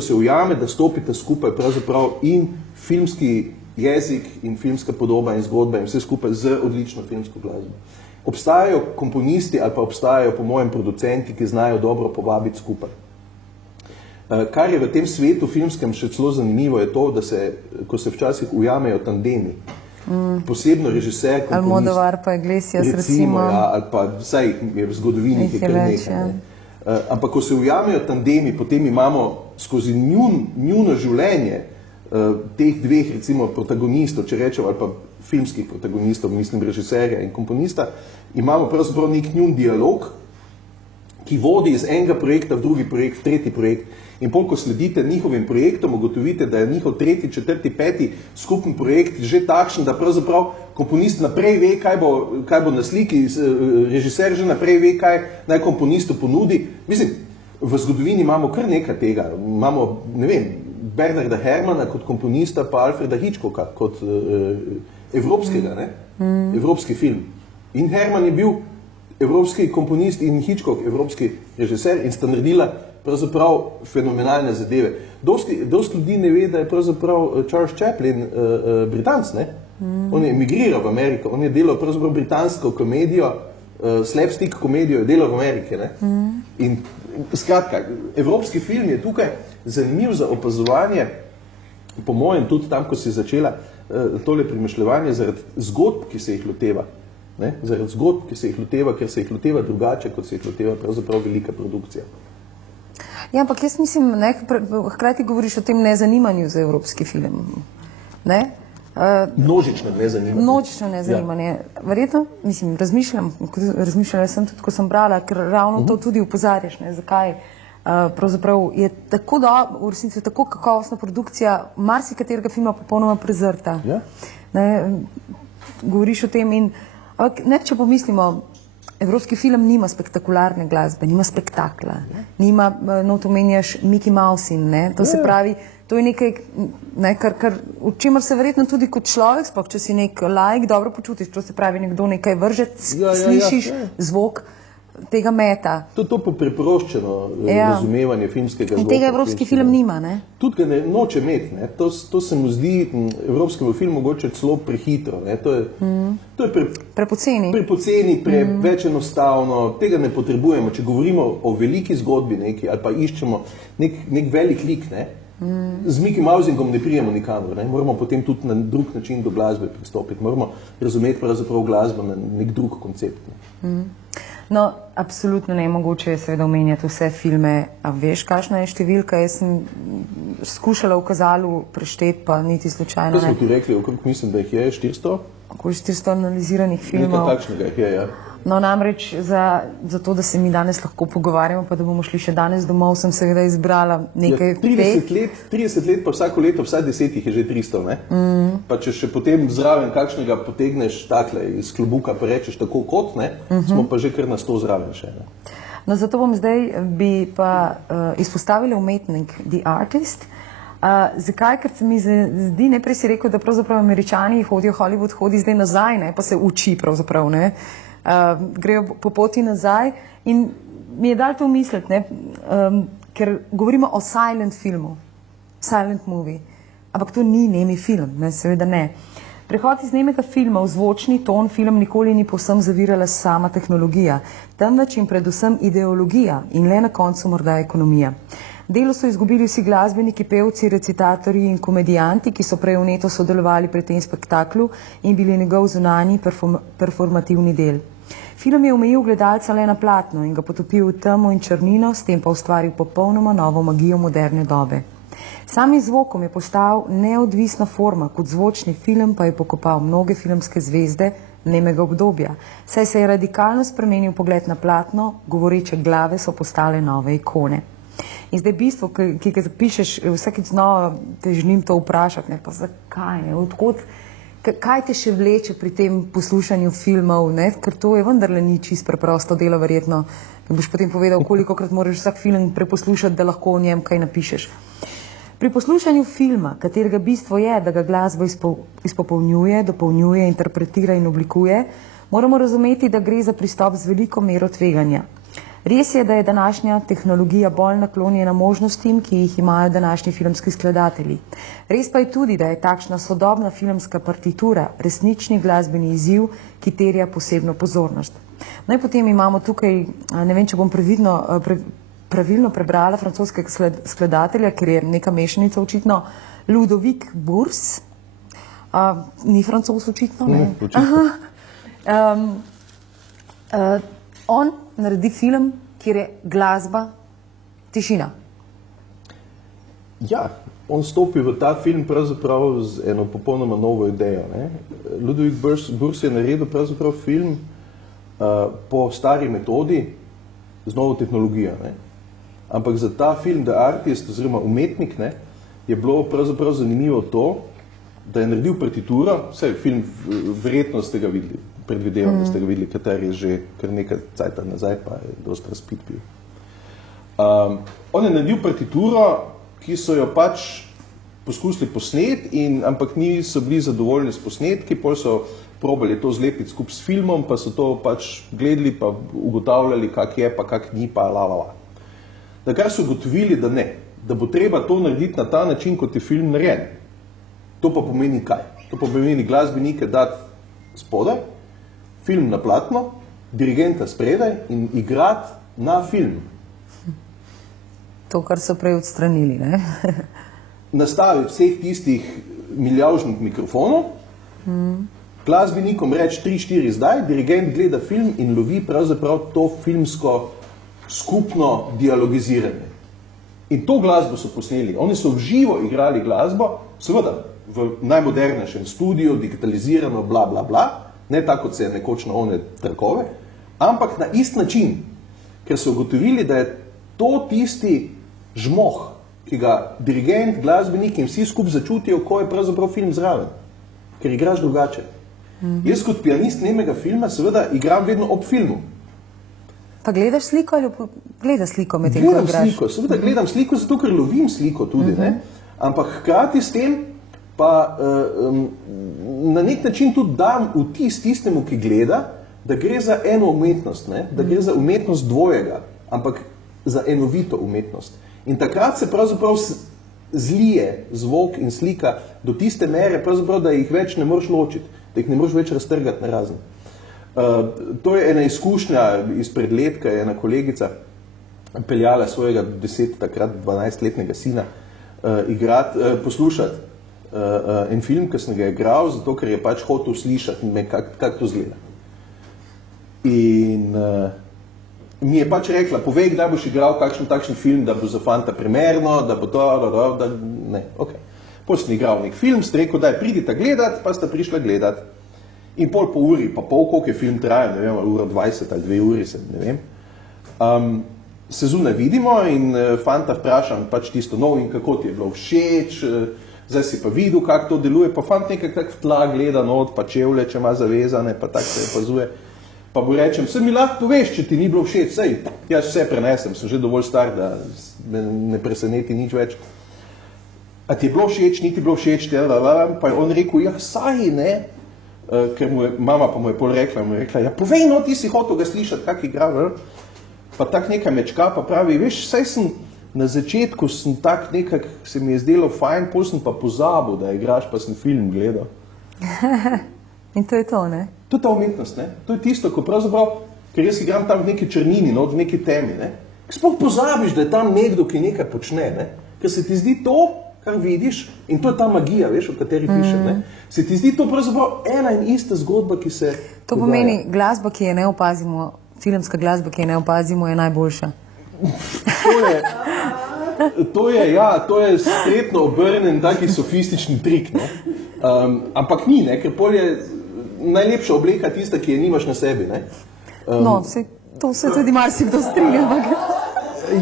se ujame, da stopite skupaj pravzaprav in filmski jezik in filmska podoba in zgodba in vse skupaj z odlično filmsko glasbo. obstajajo komponisti ali pa obstajajo po mojem producenti, ki znajo dobro povabiti skupaj. Kar je v tem svetu filmskem še celo zanimivo, je to, da ko se včasih ujamejo tandemi, posebno režiser, komponist, Almodovar pa Iglesias, recimo. Ja, ali pa vsaj v zgodovini, ki je kar nekaj. Ampak ko se ujamejo tandemi, potem imamo skozi njuno življenje teh dveh, recimo, protagonistov, če rečemo, ali pa filmskih protagonistov, mislim, režiserja in komponista, imamo pravzaprav nek njun dialog, ki vodi iz enega projekta v drugi projekt, v tretji projekt. In ko sledite njihovim projektom, ugotovite, da je njihov tretji, četrti, peti skupen projekt že takšen, da pravzaprav komponist naprej ve, kaj bo na sliki, režiser že naprej ve, kaj naj komponistu ponudi. Mislim, v zgodovini imamo kar nekaj tega. Imamo, ne vem, Bernarda Herrmanna kot komponista, pa Alfreda Hitchcocka kot evropskega, ne? Evropski film. In Herrmann je bil evropski komponist in Hitchcock evropski režiser in sta naredila pravzaprav fenomenalne zadeve. Dosti ljudi ne ve, da je pravzaprav Charles Chaplin Britanc, ne? On je emigriral v Ameriko, on je delal pravzaprav britansko komedijo, slapstick komedijo je delal v Ameriki, ne? In skratka, evropski film je tukaj zanimiv za opazovanje, po mojem tudi tam, ko si začela tole premišljevanje zaradi zgodb, ki se jih loteva. Ne? Zaradi zgodb, ki se jih loteva, ker se jih loteva drugače, kot se jih loteva pravzaprav velika produkcija. Ja, ampak jaz mislim, hkrati govoriš o tem nezanimanju za evropski film. Ne? Množično nezanimanje. Množično nezanimanje. Ja. Verjetno, mislim, razmišljala sem tudi, ko sem brala, ker ravno to tudi upozarjaš, ne, zakaj pravzaprav je tako v resnici tako kakovostna produkcija marsikaterega filma popolnoma prezrta. Ja. Ne, govoriš o tem in ne, če pomislimo, evropski film nima spektakularne glasbe, nima spektakla, nima, not omenjaš Mickey Mouse in ne, to se pravi, to je nekaj, ne, v čemer se verjetno tudi kot človek, sploh če si nek laik, dobro počutiš, to se pravi, nekdo nekaj vrže, slišiš zvok tega meta. To po preproščeno razumevanje filmskega zvoka. In tega evropski film nima, ne? Tudi ga noče imeti, ne. To se mu zdi evropskemu filmu mogoče celo prehitro, ne. To je prepoceni. Prepoceni, preveč enostavno, tega ne potrebujemo. Če govorimo o veliki zgodbi neki, ali pa iščemo nek velik lik, ne. Z Mickey Mousingom ne prijemo nikamor, ne. Moramo potem tudi na drug način do glasbe pristopiti. Moramo razumeti pravzaprav glasbo na nek drug koncept. No, absolutno nemogoče je seveda omenjati vse filme, a veš, kakšna je številka? Jaz sem skušala v Kazalu prešteti, pa niti slučajno ne. To smo ti rekli, okrog mislim, da jih je 400? Okoli 400 analiziranih filmov. Nekaj takšnega jih je, ja. No, namreč za to, da se mi danes lahko pogovarjamo, pa da bomo šli še danes domov, sem seveda izbrala nekaj 30 let, pa vsako leto, vsaj 10 je že 300, ne? Pa če še potem zraven kakšnega potegneš takle iz klobuka, pa rečeš tako kot, ne? Smo pa že kar na 100 zraven še, ne? No, zato bi pa izpostavila umetnik The Artist. Zakaj? Ker se mi zdi, najprej si rekel, da pravzaprav Američani hodijo, Hollywood hodi zdaj nazaj, ne? Pa se uči pravzaprav, ne? Grejo po poti nazaj in mi je dal to misliti, ne? Ker govorimo o silent filmu, silent movie, ampak to ni nemi film, ne? Seveda ne. Prehod iz nemega filma v zvočni ton film nikoli ni povsem zavirala sama tehnologija, temveč in predvsem ideologija in le na koncu morda ekonomija. Delo so izgubili vsi glasbeniki, pevci, recitatorji in komedijanti, ki so prej vneto sodelovali pri tem spektaklu in bili njegov zunanji performativni del. Film je omejil gledalca le na platno in ga potopil v temo in črnino, s tem pa ustvaril popolnoma novo magijo moderne dobe. Samim zvokom je postal neodvisna forma, kot zvočni film pa je pokopal mnoge filmske zvezde nemega obdobja, saj se je radikalno spremenil pogled na platno, govoreče glave so postale nove ikone. In zdaj bistvo, ki ga zapišeš, vsakič znova te želim to vprašati, ne, pa zakaj, ne, odkot, kaj te še vleče pri tem poslušanju filmov, ne, ker to je vendarle ni čisto preprosto delo, verjetno, da boš potem povedal, kolikokrat moraš vsak film preposlušati, da lahko o njem kaj napišeš. Pri poslušanju filma, katerega bistvo je, da ga glasba izpopolnjuje, dopolnjuje, interpretira in oblikuje, moramo razumeti, da gre za pristop z veliko mero tveganja. Res je, da je današnja tehnologija bolj naklonjena možnostim, ki jih imajo današnji filmski skladatelji. Res pa je tudi, da je takšna sodobna filmska partitura resnični glasbeni izziv, ki terja posebno pozornost. No in potem imamo tukaj, ne vem, če bom pravilno prebrala francoskega skladatelja, ker je neka mešanica očitno, Ludovic Bours, ni Francoz očitno, ne? On naredi film, kjer je glasba tišina. Ja, on stopi v ta film pravzaprav z eno popolnoma novo idejo. Ludovic Bours je naredil pravzaprav film po stari metodi z novo tehnologijo. Ampak za ta film The Artist, oziroma umetnik, je bilo pravzaprav zanimivo to, da je naredil partituro, vse film, verjetno ste ga videli, predvidevam, da ste ga videli, kateri je že kar nekaj cajta nazaj, pa je dosti razpit bil. On je naredil partituro, ki so jo pač poskusili posneti, ampak niso bili zadovoljni s posnetki, potem so probali to zlepiti skupaj s filmom, pa so to pač gledali, pa ugotavljali, kak je, pa kak ni, pa la. Takrat so ugotovili, da ne, da bo treba to narediti na ta način, kot je film narejen. To pa pomeni kaj? To pa pomeni glasbenike dati spodaj, film na platno, dirigenta spredaj in igrati na film. To, kar so prej odstranili, ne? Nastaviti vseh tistih milijavžnih mikrofonov, glasbenikom reči 3-4 zdaj, dirigent gleda film in lovi pravzaprav to filmsko skupno dialogiziranje. In to glasbo so posneli. Oni so v živo igrali glasbo, seveda v najmodernejšem studiu, digitalizirano, bla, bla, bla, ne tako, kot se je nekoč na one trkove, ampak na ist način, ker so ugotovili, da je to tisti žmoh, ki ga dirigent, glasbenik in vsi skupaj začutijo, ko je pravzaprav film zraven, ker igraš drugače. Jaz kot pianist nemega filma seveda igram vedno ob filmu. Pa gledaš sliko ali gledaš sliko med tem, ko igraš? Gledam sliko, seveda gledam sliko, zato ker lovim sliko tudi, ampak hkrati s tem pa na nek način tudi dam vtis tistemu, ki gleda, da gre za eno umetnost, da gre za umetnost dvojega, ampak za enovito umetnost. In takrat se pravzaprav zlije zvok in slika do tiste mere, pravzaprav, da jih več ne moreš ločiti, da jih ne moreš več raztrgati na razen. To je ena izkušnja izpred let, ko je ena kolegica peljala svojega 10, takrat 12-letnega sina poslušati en film, ki sem ga igral, zato ker je pač hotel slišati, kako to zgleda. In mi je pač rekla, povej, kdaj boš igral kakšen takšen film, da bo za fanta primerno, da bo to, ne, ok. Potem sem igral nek film, sem rekel, daj, pridite gledati, pa sta prišla gledati. In po uri, pa pol, koliko je film trajal, ne vem, uro 20 ali 2 uri, ne vem. Se zunaj vidimo in fanta vprašam pač tisto, no in kako ti je bilo všeč, zdaj si pa videl, kako to deluje, pa fant nekaj tak v tla gleda not, pa čevlje, če ima zavezane, pa tak se opazuje. Pa mu rečem, se mi lahko poveš, če ti ni bilo všeč, sej, jaz vse prenesem, sem že dovolj star, da me ne preseneti nič več. A ti je bilo všeč, ni ti bilo všeč, pa je on rekel, ja, saj, ne, ker mama pa mu je pol rekla, ja, povej, no, ti si hotel ga slišati, kak igra, pa tak nekaj mečka, pa pravi, veš, saj sem na začetku sem tak nekak, se mi je zdelo fajn, pol sem pa pozabil, da igraš, pa sem film gledal. In to je to, ne? To je ta umetnost, ne? To je tisto, ko pravzaprav, ker jaz igram tam v neki črnini, no, v neki temi, ne? Sploh pozabiš, da je tam nekdo, ki nekaj počne, ne? Ker se ti zdi to, kar vidiš, in to je ta magija, veš, o kateri pišem, ne? Se ti zdi to pravzaprav ena in ista zgodba, ki se To pomeni, glasba, ki je ne opazimo, filmska glasba, ki je ne opazimo, je najboljša. To je spretno obrnen taki sofistični trik, ne? Ampak ni, ne? Ker pol je najlepša obleka tista, ki je nimaš na sebi, ne? No, to se tudi marsikdo strinja, ampak...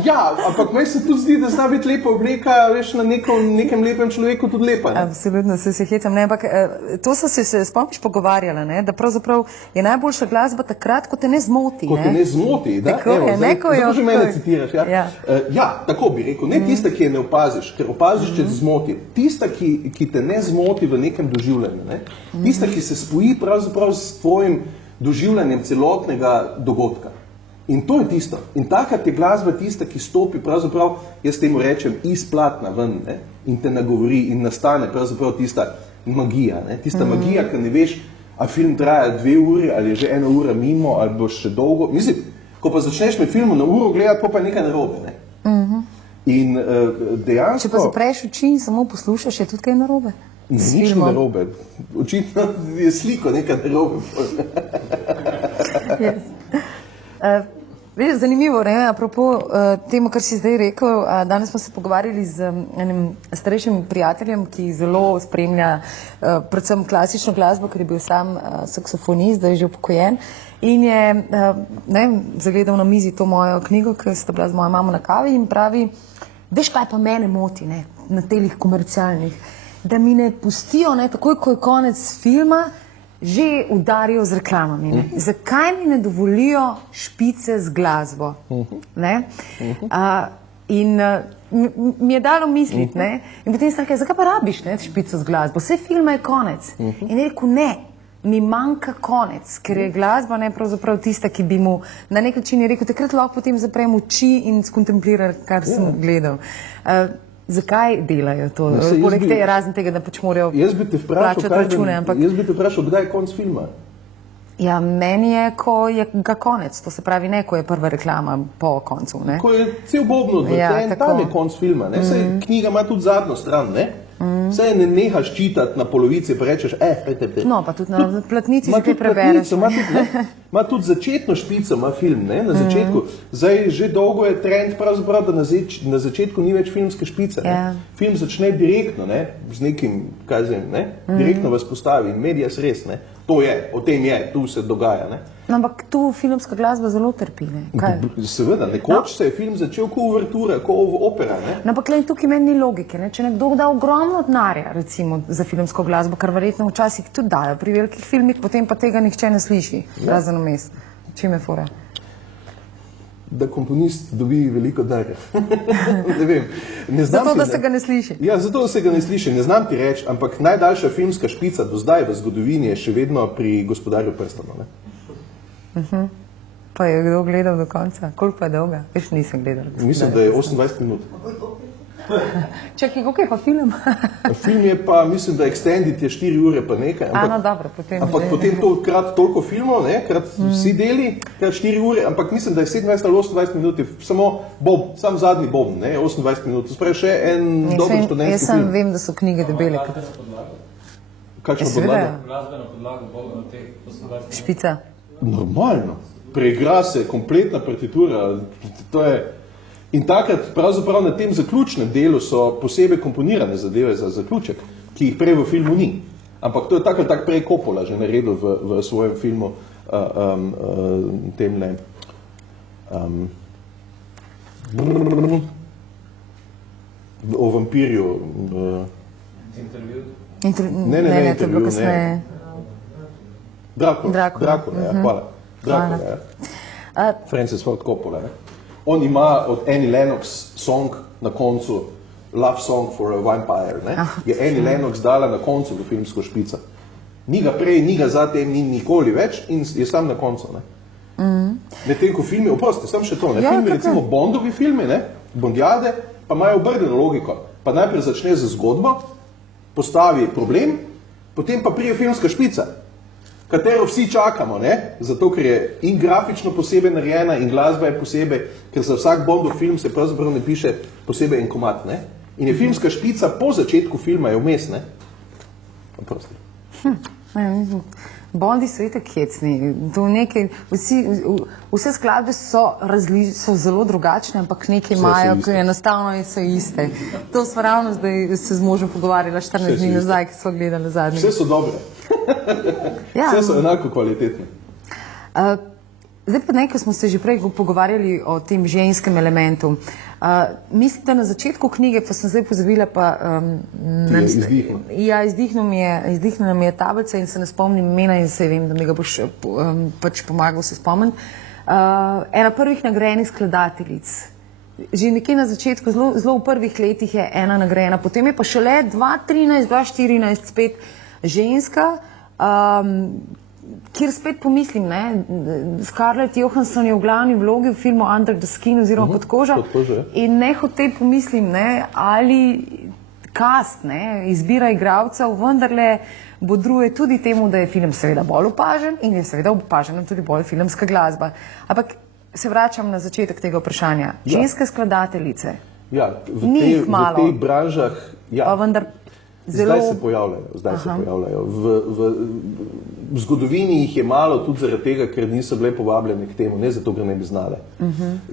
Ja, ampak meni se tudi zdi, da zna biti lepa obleka, veš, na nekem lepem človeku tudi lepa, ne? Absolutno, se hecam, ne, ampak to so se spomniš pogovarjala, ne, da pravzaprav je najboljša glasba takrat, ko te ne zmoti, ne? Ko te ne zmoti, da, evo, zdaj že mene citiraš, ja? Ja, tako bi rekel, ne tista, ki je ne opaziš, ker opaziš, če te zmoti, tista, ki te ne zmoti v nekem doživljanju, ne? Tista, ki se spoji pravzaprav s tvojim doživljanjem celotnega dogodka. In to je tisto. In takrat je glasba tista, ki stopi, pravzaprav, jaz temu rečem, iz platna ven, ne? In te nagovori in nastane pravzaprav tista magija, ne? Tista magija, ki ne veš, a film traja 2 uri, ali je že 1 ura mimo, ali bo še dolgo. Mislim, ko pa začneš med filmom na uro gledati, pa je nekaj narobe, ne? In dejansko... Če pa zapreš oči in samo poslušaš, je tudi kaj narobe? Nič ni narobe. Očitno je sliko nekaj narobe. Zanimivo, ne? Apropo temu, kar si zdaj rekel, danes smo se pogovarjali z enim starejšim prijateljem, ki zelo spremlja predvsem klasično glasbo, ker je bil sam saksofonist, da je že upokojen. In je zagledal na mizi to mojo knjigo, ki sta bila z mojo mamo na kavi in pravi, veš, kaj pa mene moti, ne, na telih komercialnih, da mi ne pustijo, ne, takoj, ko je konec filma, že udarijo z reklamami. Ne. Zakaj mi ne dovolijo špice z glasbo? Ne? In mi je dalo misliti, ne, in potem sem rekel, zakaj pa rabiš, ne, špico z glasbo? Vse filma je konec. In je rekel, ne. Mi manjka konec, ker je glasba ne pravzaprav tista, ki bi mu na nek način je rekel, takrat lahko potem zaprem oči in skontempliram, kar sem gledal. Zakaj delajo to? Poleg tega, razen tega, da pač morajo plačati račune. Jaz bi te vprašal, kdaj je konc filma? Ja, meni je, ko je ga konec, to se pravi ne, ko je prva reklama po koncu. Ne? Ko je cel bobno odvrten, tam je konc filma. Saj knjiga ima tudi zadnjo stran, ne? Vse ne nehaš čitati na polovici, pa rečeš, No, pa tudi na platnici že kaj prebereš. Ima tudi začetno špico, ima film, ne, na začetku. Zdaj, že dolgo je trend pravzaprav, da na začetku ni več filmske špice, ne. Film začne direktno, ne, z nekim, kaj zvem, ne, direktno vas postavi, medias res, ne. To je, o tem je, tu se dogaja, ne. No, ampak tu filmska glasba zelo trpi, ne? Seveda, nekoč se je film začel kot uvertura, kot opera, ne? No, ampak tukaj meni ni logike, ne? Če nekdo da ogromno denarja, recimo, za filmsko glasbo, kar verjetno včasih tudi dajo pri velikih filmih, potem pa tega nihče ne sliši, razen vmes. Čim je fora? Da komponist dobi veliko denarja. Ne vem. Zato, da se ga ne sliši. Ja, zato, da se ga ne sliši. Ne znam ti reči, ampak najdaljša filmska špica do zdaj v zgodovini je še vedno pri Gospodarju prstanov, ne? Pa je kdo gledal do konca? Koliko pa je dolga? Veš, nisem gledal. Mislim, da je 28 minut. Čakaj, koliko je pa film? Film je pa, mislim, da extended je 4 ure pa nekaj. No, dobro, potem. Ampak potem krat toliko filmov, ne, krat vsi deli, krat 4 ure, ampak mislim, da je 27 ali 28 minut, samo bob, sam zadnji bob, ne, 28 minut. To spravi še en dober študentski film. Jaz sem vem, da so knjige debele. Kakšno podlago? Glasbeno podlago teh gospodarstv. Špica. Normalno. Preigra se, kompletna partitura, to je... In takrat, pravzaprav na tem zaključnem delu so posebej komponirane zadeve za zaključek, ki jih prej v filmu ni. Ampak to je tak prej Coppola že naredil v svojem filmu temle... o vampirju... Intervju? Ne, to je bilo kasneje. Drakula, ja, hvala. Drakula, ja. Francis Ford Coppola, ne. On ima od Annie Lennox song na koncu, Love Song for a Vampire, ne. Je Annie Lennox dala na koncu v filmsko špico. Ni ga prej, ni ga zatem, ni nikoli več in je sam na koncu, ne. Medtem ko filmi, oprosti, sam še to, ne. Filmi, recimo Bondovi filmi, ne, Bondjade, pa imajo obrnjeno logiko. Pa najprej začne z zgodbo, postavi problem, potem pa prije filmska špica, katero vsi čakamo, ne? Zato, ker je in grafično posebej narejena in glasba je posebej, ker za vsak Bondov film se pravzaprav ne piše posebej en komad, ne? In je filmska špica po začetku filma je vmes, ne? Oprosti. Bondi so itak hecni. Vse skladbe so zelo drugačne, ampak nekaj imajo, ki enostavno so iste. To smo ravno zdaj se z možem pogovarjala 14 dni nazaj, ki smo gledali zadnji. Vse so dobre. Vse so enako kvalitetne. Zdaj pa nekaj smo se že prej pogovarjali o tem ženskem elementu. Mislim, da na začetku knjige, pa sem zdaj pozabila, pa... Ti je izdihnil? Ja, izdihnila mi je tablica in se ne spomnim imena in se vem, da mi ga boš pač pomagal se spomniti. Ena prvih nagrajenih skladateljic. Že nekje na začetku, zelo v prvih letih je ena nagrajena, potem je pa šele 2013, 2014 spet ženska, kjer spet pomislim, Scarlett Johansson je v glavni vlogi v filmu Under the Skin oziroma Pod kožo in nehote pomislim, ali cast, izbira igralcev vendarle bodruje tudi temu, da je film seveda bolj opažen in je seveda opažena tudi bolj filmska glasba. Ampak se vračam na začetek tega vprašanja. Ženske skladateljice, ni jih malo, v teh branžah, pa vendar zelo... Zdaj se pojavljajo. V zgodovini jih je malo tudi zaradi tega, ker niso bile povabljene k temu, ne zato, ker ne bi znale.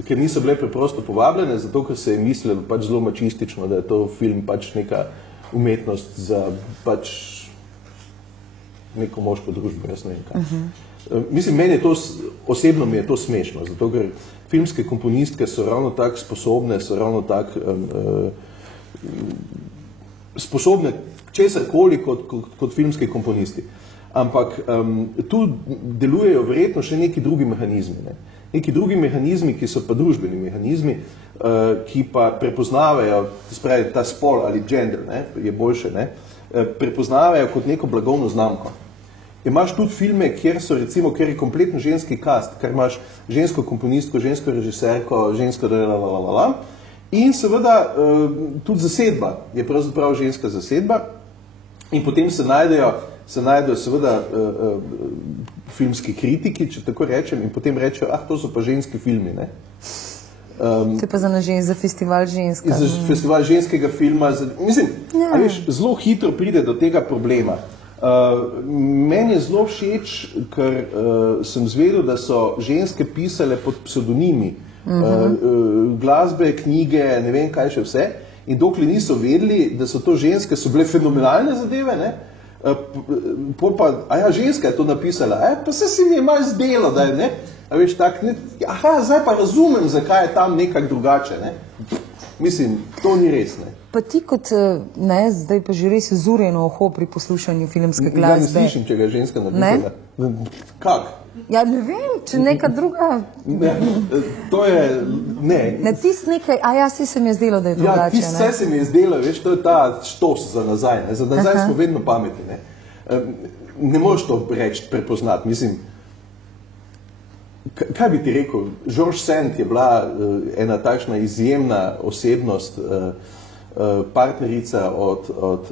Ker niso bile preprosto povabljene, zato, ker se je mislilo pač zelo mačistično, da je to film pač neka umetnost za pač neko moško družbo, jaz ne vem kaj. Mislim, meni je to, osebno mi je to smešno, zato, ker filmske komponistke so ravno tako sposobne, so ravno tako sposobne česarkoli kot filmski komponisti. Ampak tu delujejo verjetno še neki drugi mehanizmi. Neki drugi mehanizmi, ki so pa družbeni mehanizmi, ki pa prepoznavajo, spravi ta spol ali gender, je boljše, prepoznavajo kot neko blagovno znamko. Imaš tudi filme, kjer je kompletno ženski cast, ker imaš žensko komponistko, žensko režiserko, žensko in seveda tudi zasedba je pravzaprav ženska zasedba in potem se najdejo seveda filmski kritiki, če tako rečem, in potem rečejo, to so pa ženski filmi, Se pa za festival ženska. Za festival ženskega filma, mislim, zelo hitro pride do tega problema. Meni je zelo všeč, ker sem zvedel, da so ženske pisale pod pseudonimi, glasbe, knjige, ne vem kaj še vse, in dokler niso vedeli, da so to ženske, so bile fenomenalne zadeve, ženska je to napisala, pa se mi je malo zdelo, da je, zdaj pa razumem, zakaj je tam nekak drugače, mislim, to ni res, Pa ti kot, zdaj pa že res zurjeno oho pri poslušanju filmske glasbe. Ja, ne slišim, če ga je ženska napisala. Kak? Ja, ne vem, če neka druga... Ne, to je, ne. Ne, tist nekaj, si se mi je zdelo, da je drugače, Ja, tist vse se mi je zdelo, veš, to je ta štos za nazaj, za nazaj smo vedno pametni, ne moreš to reči, prepoznati, mislim, kaj bi ti rekel, George Sand je bila ena takšna izjemna osebnost, partnerica od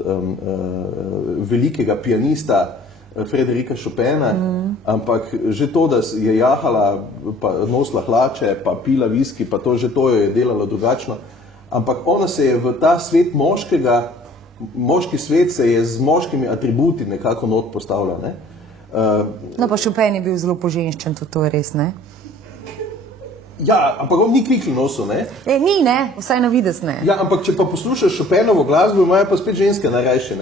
velikega pianista Frederika Chopina, ampak že to, da je jahala, pa nosila hlače, pa pila viski, pa to že to jo je delalo drugačno, ampak ona se je v ta svet moški svet se je z moškimi atributi nekako not postavila, No pa Chopin je bil zelo poženščen, to je res, Ja, ampak on ni kvikl nosil, Ni, vsaj na vides, Ja, ampak če pa poslušaš Chopinovo glasbo, imajo pa spet ženske najrajše,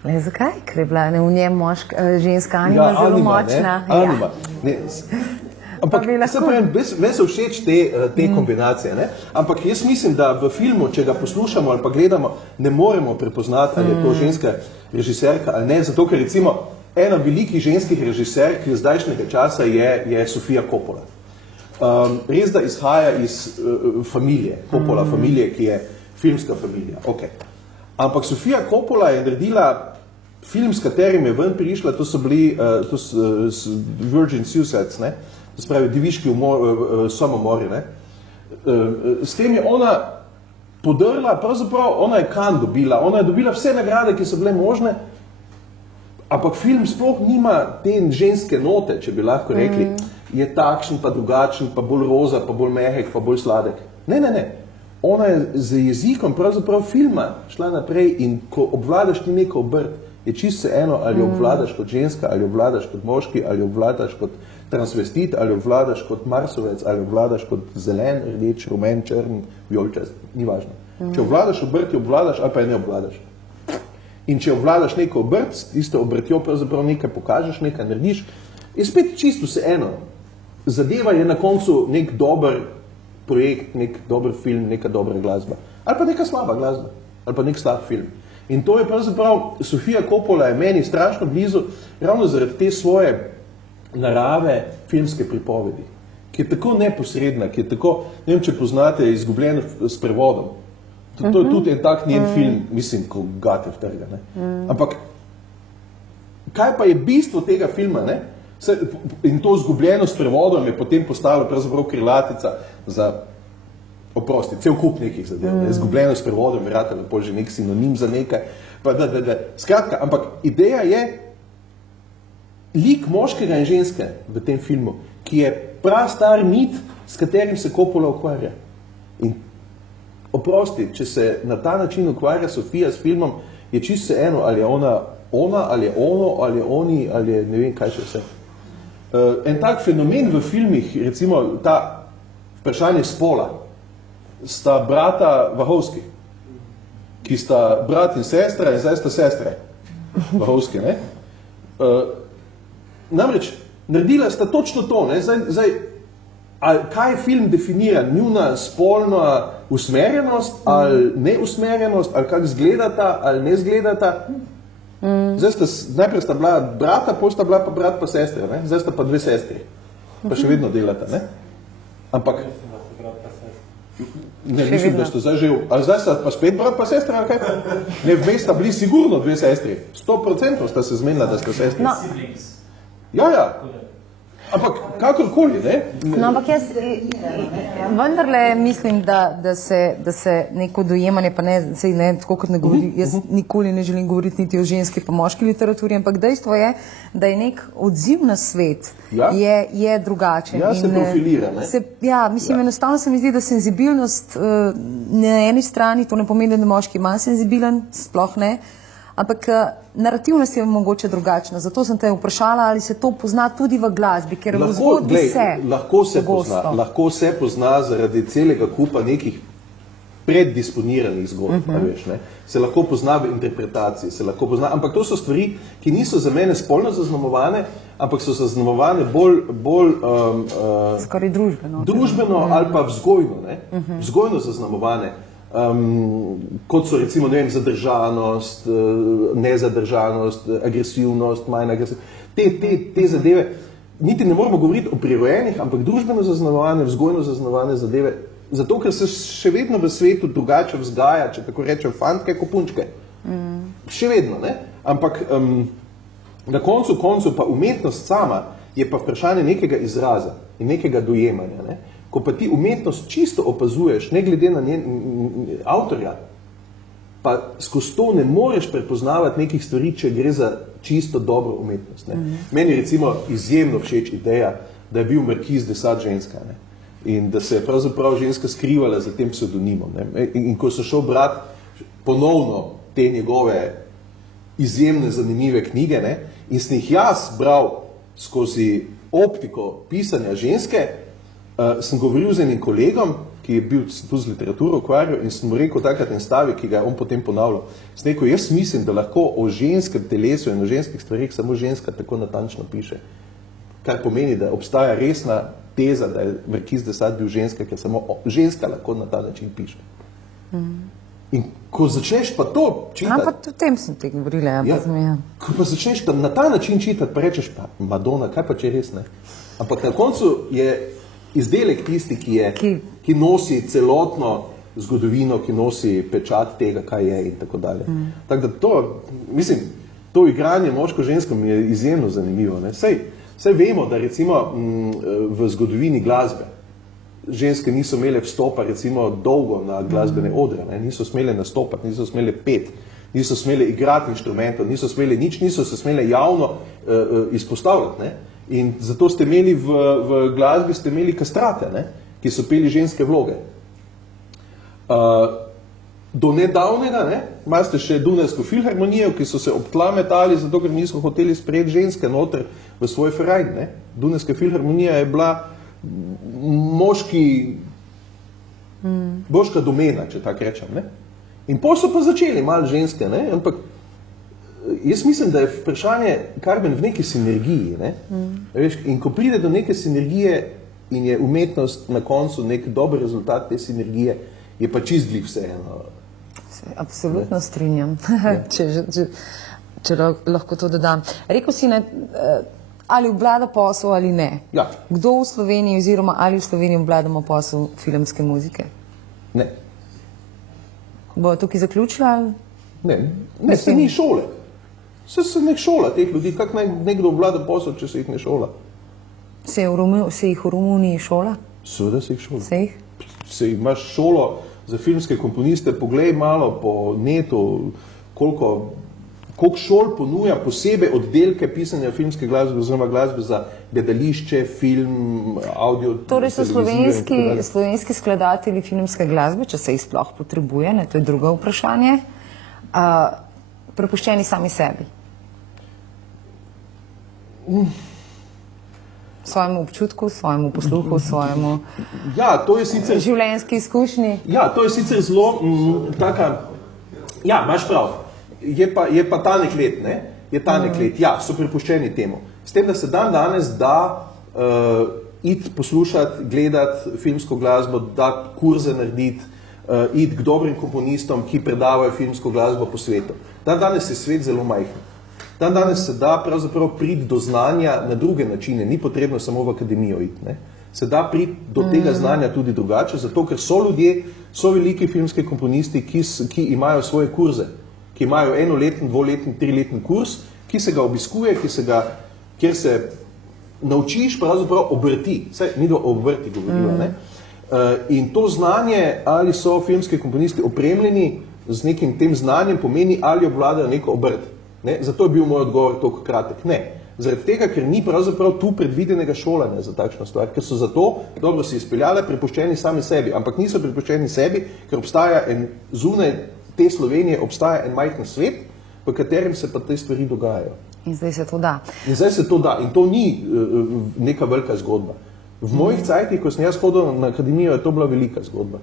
Zakaj? Ker je bila v njem ženska anima zelo močna. Anima. Ampak, meni so všeč te kombinacije, ampak jaz mislim, da v filmu, če ga poslušamo ali pa gledamo, ne moremo prepoznati, ali je to ženska režiserka ali ne, zato ker recimo ena velikih ženskih režiserk zdajšnjega časa je Sofia Coppola. Res da izhaja iz familije, Coppola familije, ki je filmska familija, Ampak Sofia Coppola je naredila film, s katerim je ven prišla, to so bili Virgin Suicides, to se pravi deviški samomori, S tem je ona podrla, pravzaprav ona je Cannes dobila, ona je dobila vse nagrade, ki so bile možne, ampak film sploh nima te ženske note, če bi lahko rekli, je takšen, pa drugačen, pa bolj roza, pa bolj mehek, pa bolj sladek. Ne. Ona je z jezikom pravzaprav filma šla naprej in ko obvladaš ti neko obrt, je čisto eno, ali obvladaš kot ženska, ali obvladaš kot moški, ali obvladaš kot transvestit, ali obvladaš kot marsovec, ali obvladaš kot zelen, rdeč, rumen, črn, vijoličast, ni važno. Če obvladaš obrt, jo obvladaš, ali pa je ne obvladaš. In če obvladaš neko obrt, tisto obrtjo pravzaprav nekaj pokažeš, nekaj narediš, je spet čisto vse eno. Zadeva je na koncu nek dober projekt, nek dober film, neka dobra glasba. Ali pa neka slaba glasba, ali pa nek slab film. In to je pravzaprav, Sofia Coppola je meni strašno blizu, ravno zaradi te svoje narave filmske pripovedi, ki je tako neposredna, ki je tako, ne vem, če poznate, Izgubljen s prevodom. To je tudi en tak njen film, mislim, ko gate vtrga, Ampak kaj pa je bistvo tega filma, ne? In to izgubljeno s prevodom je potem postalo pravzaprav krilatica za, oprosti, cel kup nekih zadev, ne? Izgubljeno s prevodom je ratalo pol že nek sinonim za nekaj, pa skratka, ampak ideja je lik moškega in ženske v tem filmu, ki je prastar mit, s katerim se Coppola ukvarja. In oprosti, če se na ta način ukvarja Sofija s filmom, je čisto eno, ali je ona, ali je ono, ali je oni, ali je ne vem kaj še vse. En tak fenomen v filmih, recimo ta vprašanje spola, sta brata Vahovski, ki sta brat in sestra in zdaj sta sestre Vahovski, ne? Namreč, naredila sta točno to, ne? Zdaj, kaj film definira? Njuna spolna usmerjenost ali neusmerjenost, ali kako izgledata, ali ne izgledata? Najprej sta bila brata, potem sta bila pa brat pa sestre, ne? Zdaj sta pa dve sestri, pa še vedno delata, ne? Ampak, ne, mislim, da sta zdaj že, ali zdaj sta pa spet brat pa sestre, ali kaj? Ne, vmes sta bili sigurno dve sestri, 100% sta se zmenila, da sta sestri. No. Ja, ampak kakorkoli, ne? No, ampak jaz vendarle mislim, da se neko dojemanje, pa ne, tako kot ne govori, jaz nikoli ne želim govoriti niti o ženski pa moški literaturi, ampak dejstvo je, da je nek odziv na svet je drugačen. Ja, se profilira, ne? Ja, mislim, enostavno se mi zdi, da senzibilnost na eni strani, to ne pomeni, da je moški manj senzibilen, sploh ne, ampak narativnost je mogoče drugačna. Zato sem te vprašala, ali se to pozna tudi v glasbi, ker v zgodbi lahko se pozna zaradi celega kupa nekih preddisponiranih zgodb, veš, ne? Se lahko pozna v interpretaciji, se lahko pozna, ampak to so stvari, ki niso za mene spolno zaznamovane, ampak so zaznamovane bolj skoraj družbeno. Družbeno ali pa vzgojno, ne? Vzgojno zaznamovane. Kot so recimo, ne vem, zadržanost, nezadržanost, agresivnost, manj agresivnost. Te zadeve, niti ne moramo govoriti o prirojenih, ampak družbeno zaznamovane, vzgojno zaznamovane zadeve, zato ker se še vedno v svetu drugače vzgaja, če tako rečem, fantke kot punčke. Še vedno, ne? Ampak na koncu pa umetnost sama je pa vprašanje nekega izraza in nekega dojemanja, ne? Ko pa ti umetnost čisto opazuješ, ne glede na njen avtorja, pa skozi to ne moreš prepoznavati nekih stvari, če gre za čisto dobro umetnost. Ne? Meni je recimo izjemno všeč ideja, da je bil Marquis de Sade ženska, ne? In da se je pravzaprav ženska skrivala za tem pseudonimom. Ne? In ko so šel brat ponovno te njegove izjemne zanimive knjige, ne? In sem jih jaz bral skozi optiko pisanja ženske, sem govoril z enim kolegom, ki je bil tu z literaturo ukvarjal in sem mu rekel takrat en stavek, ki ga je on potem ponavljal. Sem rekel, jaz mislim, da lahko o ženskem telesu in o ženskih stvarih samo ženska tako natančno piše. Kar pomeni, da obstaja resna teza, da je Marquis de Sade bil ženska, ker samo ženska lahko na ta način piše. In ko začneš pa to čitati... Pa tudi tem sem te govorila, Ko pa začneš na ta način čitati, pa rečeš pa, Madonna, kaj pa če res ne? Ampak na koncu je izdelek tisti, ki nosi celotno zgodovino, ki nosi pečat tega, kaj je in tako dalje. Tako da to, mislim, to igranje moško-žensko mi je izjemno zanimivo. Ne? Saj vemo, da recimo v zgodovini glasbe ženske niso imele vstopa recimo dolgo na glasbene odre, ne? Niso smele nastopati, niso smele peti, niso smele igrati inštrumentov, niso smele nič, niso se smele javno izpostavljati, ne? In zato ste imeli v glasbi ste imeli kastrate, ne? Ki so peli ženske vloge. Do nedavnega, ne? Imate še Dunajsko filharmonijo, ki so se ob tla metali, zato ker niso hoteli sprejeti ženske noter v svoj ferajn, ne? Dunajska filharmonija je bila moška domena, če tako rečem, ne? In potem so pa začeli malo ženske, ne? Ampak jaz mislim, da je vprašanje, Karmen, v neki sinergiji, ne? Veš, in ko pride do neke sinergije in je umetnost na koncu nek dober rezultat te sinergije, je pa čistli vseeno. Absolutno strinjam, če lahko to dodam. Rekel si, ali obvlada posel ali ne. Ja. Kdo v Sloveniji oziroma ali v Sloveniji obvladamo posel filmske muzike? Ne. Bo tukaj zaključila? Ne, se ni šole. Se ne šola teh ljudi, kako naj nekdo obvlada posel, če se jih ne šola? Se jih v Romuniji šola? Seveda se jih šola. Se jih? Se imaš šolo za filmske komponiste, poglej malo po netu, koliko šol ponuja posebej oddelke pisanja filmske glasbe oziroma glasbe za gledališče, film, audio. Torej so slovenski skladatelji filmske glasbe, če se jih sploh potrebuje, ne, to je drugo vprašanje, prepuščeni sami sebi. Svojemu občutku, svojemu posluhu, svojemu življenjski izkušnji. Ja, to je sicer zelo taka, ja, imaš prav, je pa tanek let, ne? Je tanek let, ja, so prepuščeni temu. S tem, da se danes da iti poslušati, gledati filmsko glasbo, da kurze narediti, iti k dobrim komponistom, ki predavajo filmsko glasbo po svetu. Danes je svet zelo majhen. Danes se da pravzaprav priti do znanja na druge načine, ni potrebno samo v akademijo iti, ne? Se da priti do tega znanja tudi drugače, zato ker so ljudje, so veliki filmski komponisti, ki imajo svoje kurze, ki imajo enoletni, dvoletni, triletni kurs, ki se ga obiskuje, kjer se naučiš pravzaprav obrti, saj ni do obrti govorila, ne? In to znanje, ali so filmski komponisti opremljeni z nekim tem znanjem, pomeni, ali obvladajo neko obrt. Ne? Zato je bil moj odgovor toliko kratek. Ne. Zaradi tega, ker ni pravzaprav tu predvidenega šolanja za takšno stvar, ker so zato, dobro si izpeljale, prepuščeni sami sebi, ampak niso prepuščeni sebi, ker obstaja zunaj te Slovenije obstaja en majhen svet, v katerem se pa te stvari dogajajo. In zdaj se to da. In zdaj se to da. In to ni neka velika zgodba. V mojih cajtih, ko sem jaz hodil na akademijo, je to bila velika zgodba.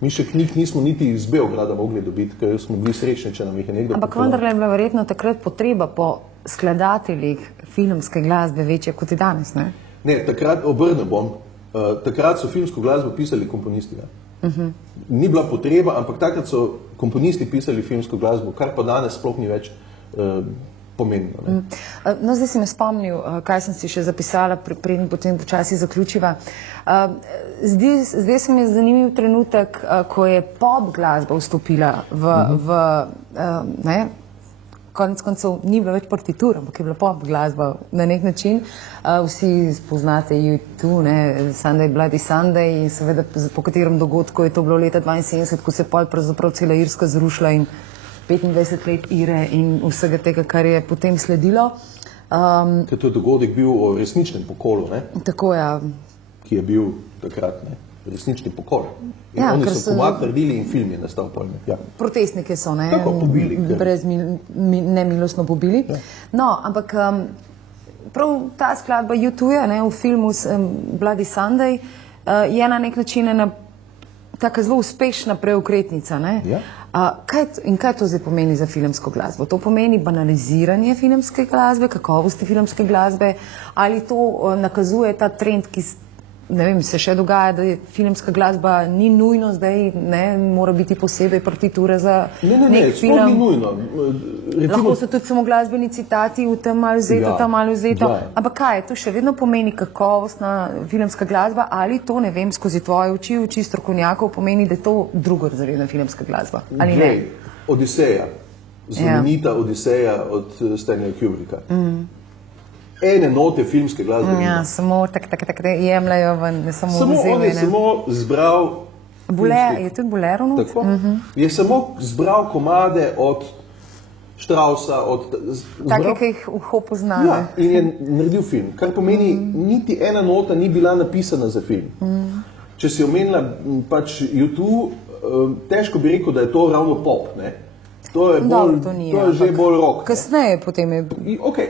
Mi še knjig nismo niti iz Beograda mogli dobiti, ker smo bili srečni, če nam jih je nekdo ampak vendarle je bila verjetno takrat potreba po skladateljih filmske glasbe večja kot je danes, ne? Ne, takrat obrnem bom. Takrat so filmsko glasbo pisali komponisti. Ja. Ni bila potreba, ampak takrat so komponisti pisali filmsko glasbo, kar pa danes sploh ni več pomembno. No, zdaj si me spomnil, kaj sem si še zapisala, preden potem počasi zaključiva. Zdaj se mi je zanimiv trenutek, ko je pop glasba vstopila konec koncev ni bila več partitura, ampak je bila pop glasba na nek način. Vsi spoznate U2, Sunday Bloody Sunday in seveda po katerem dogodku je to bilo leta 72, ko se je pol pravzaprav cela Irska zrušila in 25 let ire in vsega tega, kar je potem sledilo. Ker to je dogodek bil o resničnem pokolu, ne? Tako, ja. Ki je bil takrat, ne? Resnični pokol. In oni so komad naredili in film je nastal polno. Ja. Protestnike so, ne? Tako pobili. Brez nemilostno pobili. Ja. No, ampak prav ta skladba U2-ja, v filmu Bloody Sunday je na nek način ena taka zelo uspešna preokretnica, ne? Ja. In kaj to zdaj pomeni za filmsko glasbo? To pomeni banaliziranje filmske glasbe, kakovosti filmske glasbe, ali to nakazuje ta trend, ki se še dogaja, da filmska glasba ni nujno zdaj, mora biti posebej partitura za nek film? Ne, ni nujno. Lahko so tudi samo glasbeni citati v tem malo vzeto, tam malo vzeto. Ampak kaj, to še vedno pomeni kakovostna filmska glasba ali to, ne vem, skozi tvoje oči strokovnjakov pomeni, da je to drugorazredna filmska glasba? Ali ne? Odiseja. Znamenita Odiseja od Stanleya Kubricka. Ene note filmske glasbe. Ja, samo tak jemljajo ven, ne samo vzeli. Samo on je samo zbral... Je tudi Bolero not? Tako. Je samo zbral komade od Straussa, od... Take, ki jih uho poznajo. Ja, in je naredil film. Kar pomeni, niti ena nota ni bila napisana za film. Če si omenila pač U2, težko bi rekel, da je to ravno pop, ne? To je že bolj rock. Kasneje potem je...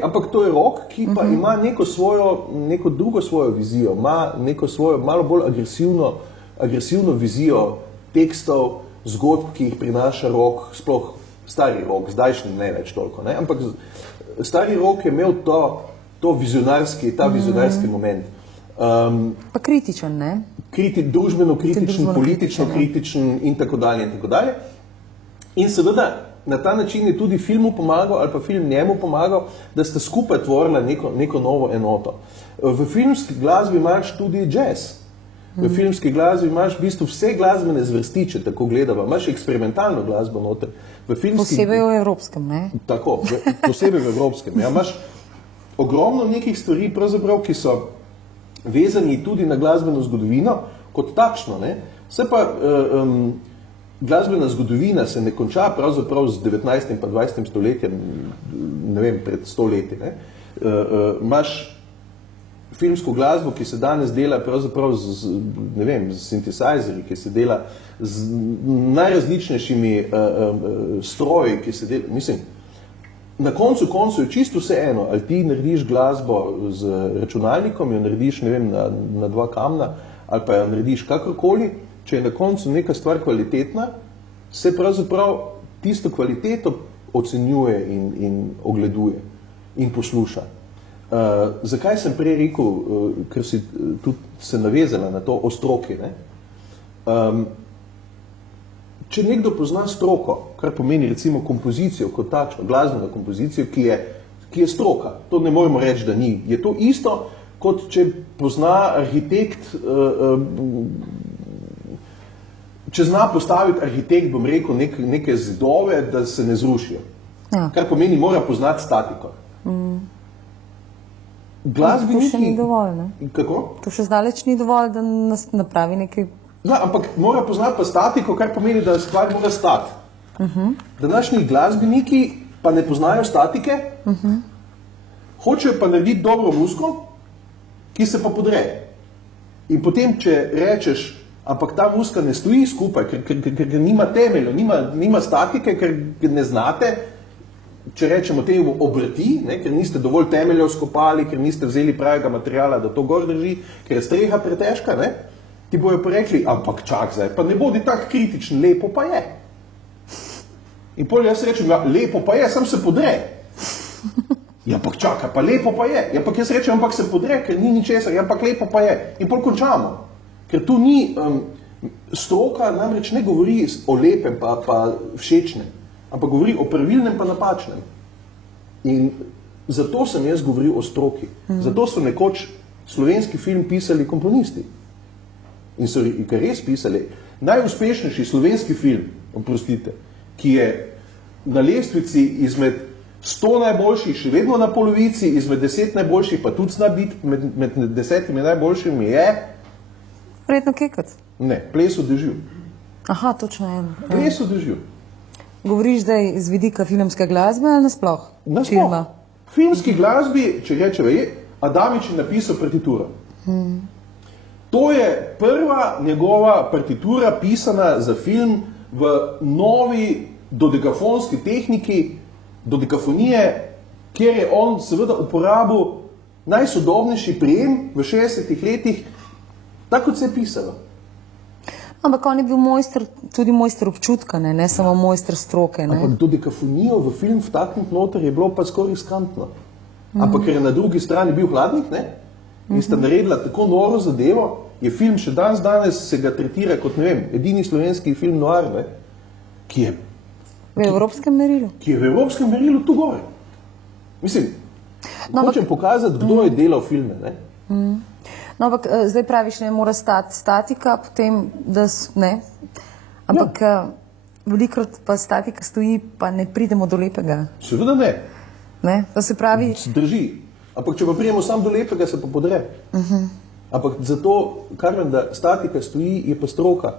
Ampak to je rock, ki pa ima neko drugo svojo vizijo, ima neko svojo malo bolj agresivno vizijo tekstov, zgodb, ki jih prinaša rock, sploh stari rock, zdajšnji ne več toliko, ne? Ampak stari rock je imel ta vizionarski moment. Pa kritičen, ne? Družbeno kritičen, politično kritičen in tako dalje in tako dalje. In seveda na ta način je tudi filmu pomagal ali pa film njemu pomagal, da sta skupaj tvorila neko novo enoto. V filmski glasbi imaš tudi jazz. V filmski glasbi imaš v bistvu vse glasbene zvrsti, če tako gledava. Imaš eksperimentalno glasbo noter. Posebej v evropskem, ne? Tako, posebej v evropskem. Ja, imaš ogromno nekih stvari, pravzaprav, ki so vezani tudi na glasbeno zgodovino, kot takšno. Ne? Se pa glasbena zgodovina se ne konča pravzaprav z 19. pa 20. stoletjem, ne vem, pred 100 leti. Imaš filmsko glasbo, ki se danes dela pravzaprav z synthesizerji, ki se dela z najrazličnejšimi stroji, ki se dela, mislim, na koncu je čisto vse eno, ali ti narediš glasbo z računalnikom, jo narediš, ne vem, na 2 kamna, ali pa jo narediš kakorkoli, če je na koncu neka stvar kvalitetna, se pravzaprav tisto kvaliteto ocenjuje in ogleduje in posluša. Zakaj sem prej rekel, ker si tudi se navezala na to o stroki, ne? Če nekdo pozna stroko, kar pomeni recimo kompozicijo kot takšno, glasbeno kompozicijo, ki je stroka, to ne moremo reči, da ni. Je to isto, kot če pozna arhitekt, če zna postaviti arhitekt, bom rekel, neke zidove, da se ne zrušijo. Ja. Kar pomeni, mora poznati statiko. Glasbeniki... To še ni dovolj, ne? Kako? To še zdaleč ni dovolj, da nas napravi nekaj... Ja, ampak mora poznati pa statiko, kar pomeni, da stvar mora stati. Današnji glasbeniki pa ne poznajo statike, hočejo pa narediti dobro muziko, ki se pa podre. In potem, če rečeš, ampak ta muzika ne stoji skupaj, ker nima temelja, nima statike, ker ne znate, če rečemo temu obrti, ne, ker niste dovolj temeljev skopali, ker niste vzeli pravega materijala, da to gor drži, ker je streha pretežka, ne, ti bojo pa rekli, ampak čak zdaj, pa ne bodi tak kritičen, lepo pa je. In potem jaz rečem, ja, lepo pa je, sam se podre. Ja, ampak čaka, pa lepo pa je. Ja, ampak jaz rečem, ampak se podre, ker ni ničesar, ja, ampak lepo pa je. In potem končamo. Ker tu ni, stroka namreč ne govori o lepem pa všečnem, ampak govori o pravilnem pa napačnem. In zato sem jaz govoril o stroki. Zato so nekoč slovenski film pisali komponisti. In so res pisali. Najuspešnejši slovenski film, oprostite, ki je na lestvici izmed 100 najboljših, še vedno na polovici, izmed 10 najboljših, pa tudi zna biti med 10 najboljšimi je... Verjetno Kekac? Ne, Ples v dežju. Aha, točno en. Ples v dežju. Govoriš zdaj z vidika filmske glasbe ali nasploh? Nasploh. Filmski glasbi, če rečeva je, Adamič je napisal partituro. To je prva njegova partitura pisana za film v novi dodekafonski tehniki, dodekafonije, kjer je on seveda uporabil najsodobnejši prijem v 60-ih letih, tako kot se je pisalo. Ampak on je bil mojster, tudi mojster občutka, ne samo mojster stroke. Ne? Ampak dodekafonijo v film vtakniti noter je bilo pa skoraj riskantno. Ampak ker je na drugi strani bil Hladnik, ne? In sta naredila tako noro zadevo, je film še danes se ga tretira kot, ne vem, edini slovenski film noir, ne? Ki je... V evropskem merilu? Ki je v evropskem merilu tu gore. Mislim, hočem pokazati, kdo je delal filme, ne? No, ampak zdaj praviš, ne mora stati statika, potem, da ne. Ampak velikokrat pa statika stoji, pa ne pridemo do lepega. Seveda ne. Ne, da se pravi... Drži. Ampak če pa pridemo sam do lepega, se pa podre. Ampak zato, Karmen, da statika stoji, je pa stroka.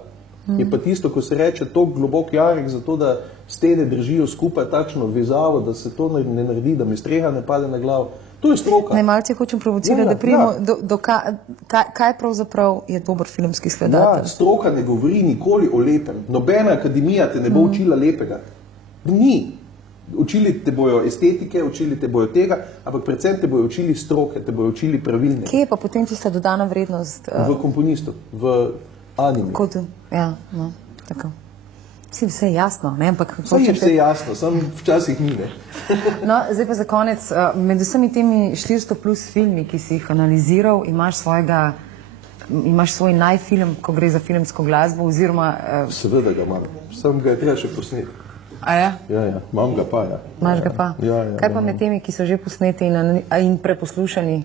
Je pa tisto, ko se reče tok globok jarek, zato da stene držijo skupaj takšno vezavo, da se to ne naredi, da mi streha ne pade na glavo. To je stroka. Najmalce hočem provocirati, da pridemo kaj pravzaprav je dober filmski skladatelj. Ja, stroka ne govori nikoli o lepem. Nobena akademija te ne bo učila lepega. Ni. Učili te bojo estetike, učili te bojo tega, ampak predvsem te bojo učili stroke, te bojo učili pravilne. Kje je pa potem tista dodana vrednost? V komponistu, v animi. Ja, no, tako. Vse je jasno, ne? Vse je vse jasno, samo včasih ni, ne? No, zdaj pa za konec, med vsemi temi 400 plus filmi, ki si jih analiziral, imaš svoj najfilm, ko gre za filmsko glasbo, oziroma... Seveda ga imam, samo ga je treba še posneti. A ja? Ja, imam ga pa, ja. Imaš ga pa? Kaj pa med temi, ki so že posneti in preposlušani?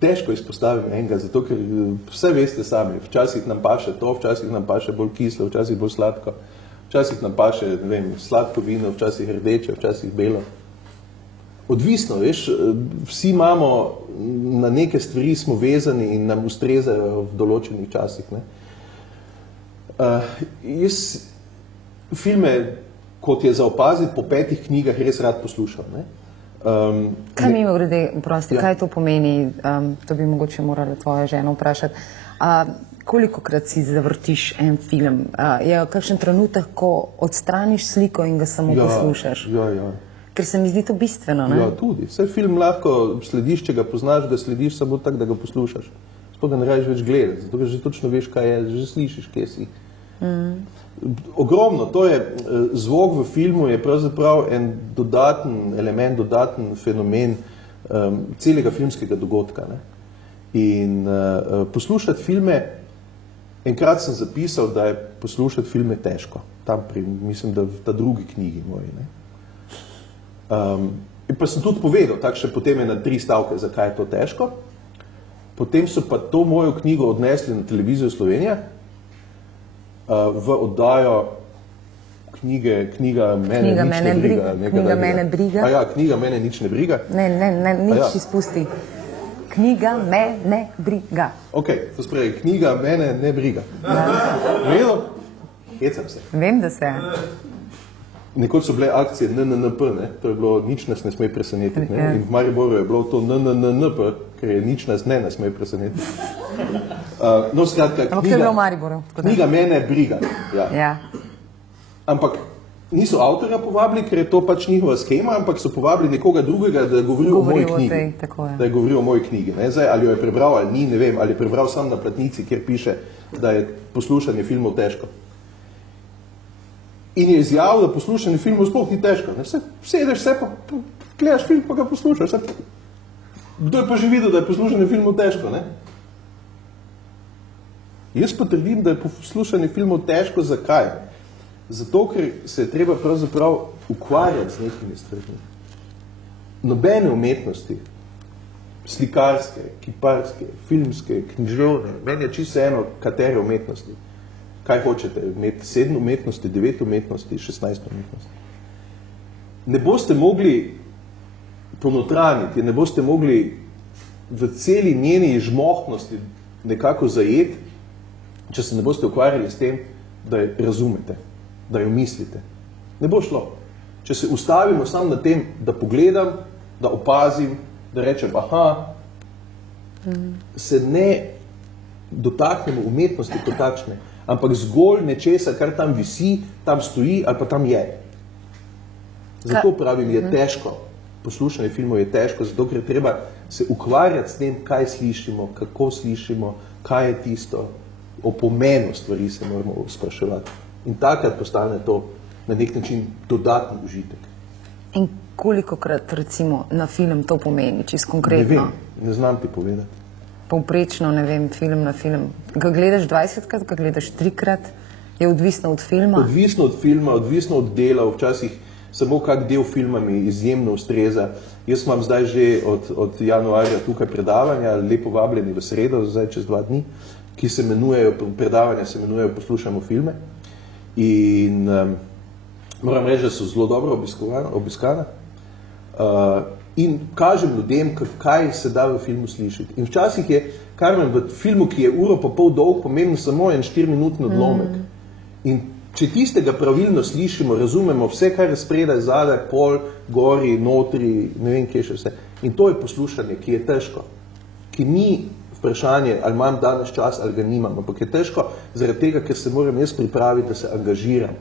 težko izpostavim enega, zato ker vse veste sami, včasih nam paše to, včasih nam paše bolj kislo, včasih bolj sladko, včasih nam paše, ne vem, sladko vino, včasih rdeče, včasih belo. Odvisno, veš, vsi imamo, na neke stvari smo vezani in nam ustrezajo v določenih časih, ne. Jaz filme, kot je za opaziti, po 5 knjigah res rad poslušam, ne. Kaj mimogrede, prosti, kaj to pomeni, to bi mogoče morala tvoja žena vprašati, kolikokrat si zavrtiš en film? Je kakšen trenutek, ko odstraniš sliko in ga samo poslušaš? Ja. Ker se mi zdi to bistveno, ne? Ja, tudi. Vse film lahko slediš, če ga poznaš, ga slediš samo tako, da ga poslušaš. Sploh ga ne rabiš več gledati, zato ker že točno veš, kaj je, že slišiš, kje si. Ogromno, to je, zvok v filmu je pravzaprav en dodaten element, dodaten fenomen celega filmskega dogodka, ne. In poslušati filme, enkrat sem zapisal, da je poslušati filme težko. Tam mislim, da v ta drugi knjigi moji, ne. In pa sem tudi povedal, tako še potem je na 3 stavke, zakaj je to težko. Potem so pa to mojo knjigo odnesli na televizijo Slovenija, v oddajo knjiga Mene nič ne briga. Knjiga Mene briga. Ja, knjiga Mene nič ne briga. Ne, nič izpusti. Knjiga Mene briga. Ok, to spravi, knjiga Mene ne briga. Vedel? Hecam se. Vem, da se. Nekoč so bile akcije NNNP, ne? To je bilo nič nas ne sme presenetiti. Ne? In v Mariboru je bilo to NNNP, ker je nič nas ne sme presenetiti. No, skratka, knjiga Mene briga. Ja. Ampak niso avtorja povabili, ker je to pač njihova schema, ampak so povabili nekoga drugega, da govori o moji knjigi. Da je govoril o moji knjigi. Ne? Zdaj, ali jo je prebral ali ni, ne vem, ali je prebral sam na platnici, kjer piše, da je poslušanje filmov težko. In je izjavil, da poslušanje filmov sploh ni težko. Sedeš se pa gledaš film, pa ga poslušaš. Kdo je pa že videl, da je poslušanje filmov težko, ne? Jaz pa trdim, da je poslušanje filmov težko. Zakaj? Zato, ker se je treba pravzaprav ukvarjati z nekimi stvarmi. Nobene umetnosti, slikarske, kiparske, filmske, književne, meni je čisto eno, katere umetnosti. Kaj hočete, 7 umetnosti, 9 umetnosti, 16 umetnosti. Ne boste mogli ponotraniti, ne boste mogli v celi njeni žmohtnosti nekako zajeti, če se ne boste ukvarjali s tem, da jo razumete, da jo mislite. Ne bo šlo. Če se ustavimo samo na tem, da pogledam, da opazim, da rečem, se ne dotaknemo umetnosti kot takšne, ampak zgolj nečesa, kar tam visi, tam stoji ali pa tam je. Zato pravim, je težko. Poslušanje filmov je težko, zato ker treba se ukvarjati s tem, kaj slišimo, kako slišimo, kaj je tisto, o pomenu stvari se moramo spraševati. In takrat postane to na nek način dodatni užitek. In kolikokrat recimo na film to pomeni, čisto konkretno? Ne vem, ne znam ti povedati. Povprečno, ne vem, film na film. Ga gledaš 20krat, ga gledaš 3krat? Je odvisno od filma? Odvisno od filma, odvisno od dela, včasih samo kak del filma mi izjemno ustreza. Jaz imam zdaj že od januarja tukaj predavanja, lepo vabljeni v sredo, zdaj čez 2 dni, ki se imenujejo, predavanja se imenujejo Poslušamo filme. In moram reči, da so zelo dobro obiskana. In kažem ljudem, kaj se da v filmu slišati. In včasih je, Karmen, v filmu, ki je 1,5 ure dolg, pomembno samo en 4-minutni odlomek. In če tistega pravilno slišimo, razumemo vse, kar je spredaj, zadaj, pol, gori, notri, ne vem, kje še vse. In to je poslušanje, ki je težko. Ki ni vprašanje, ali imam danes čas, ali ga nimam, ampak je težko zaradi tega, ker se moram jaz pripraviti, da se angažiram.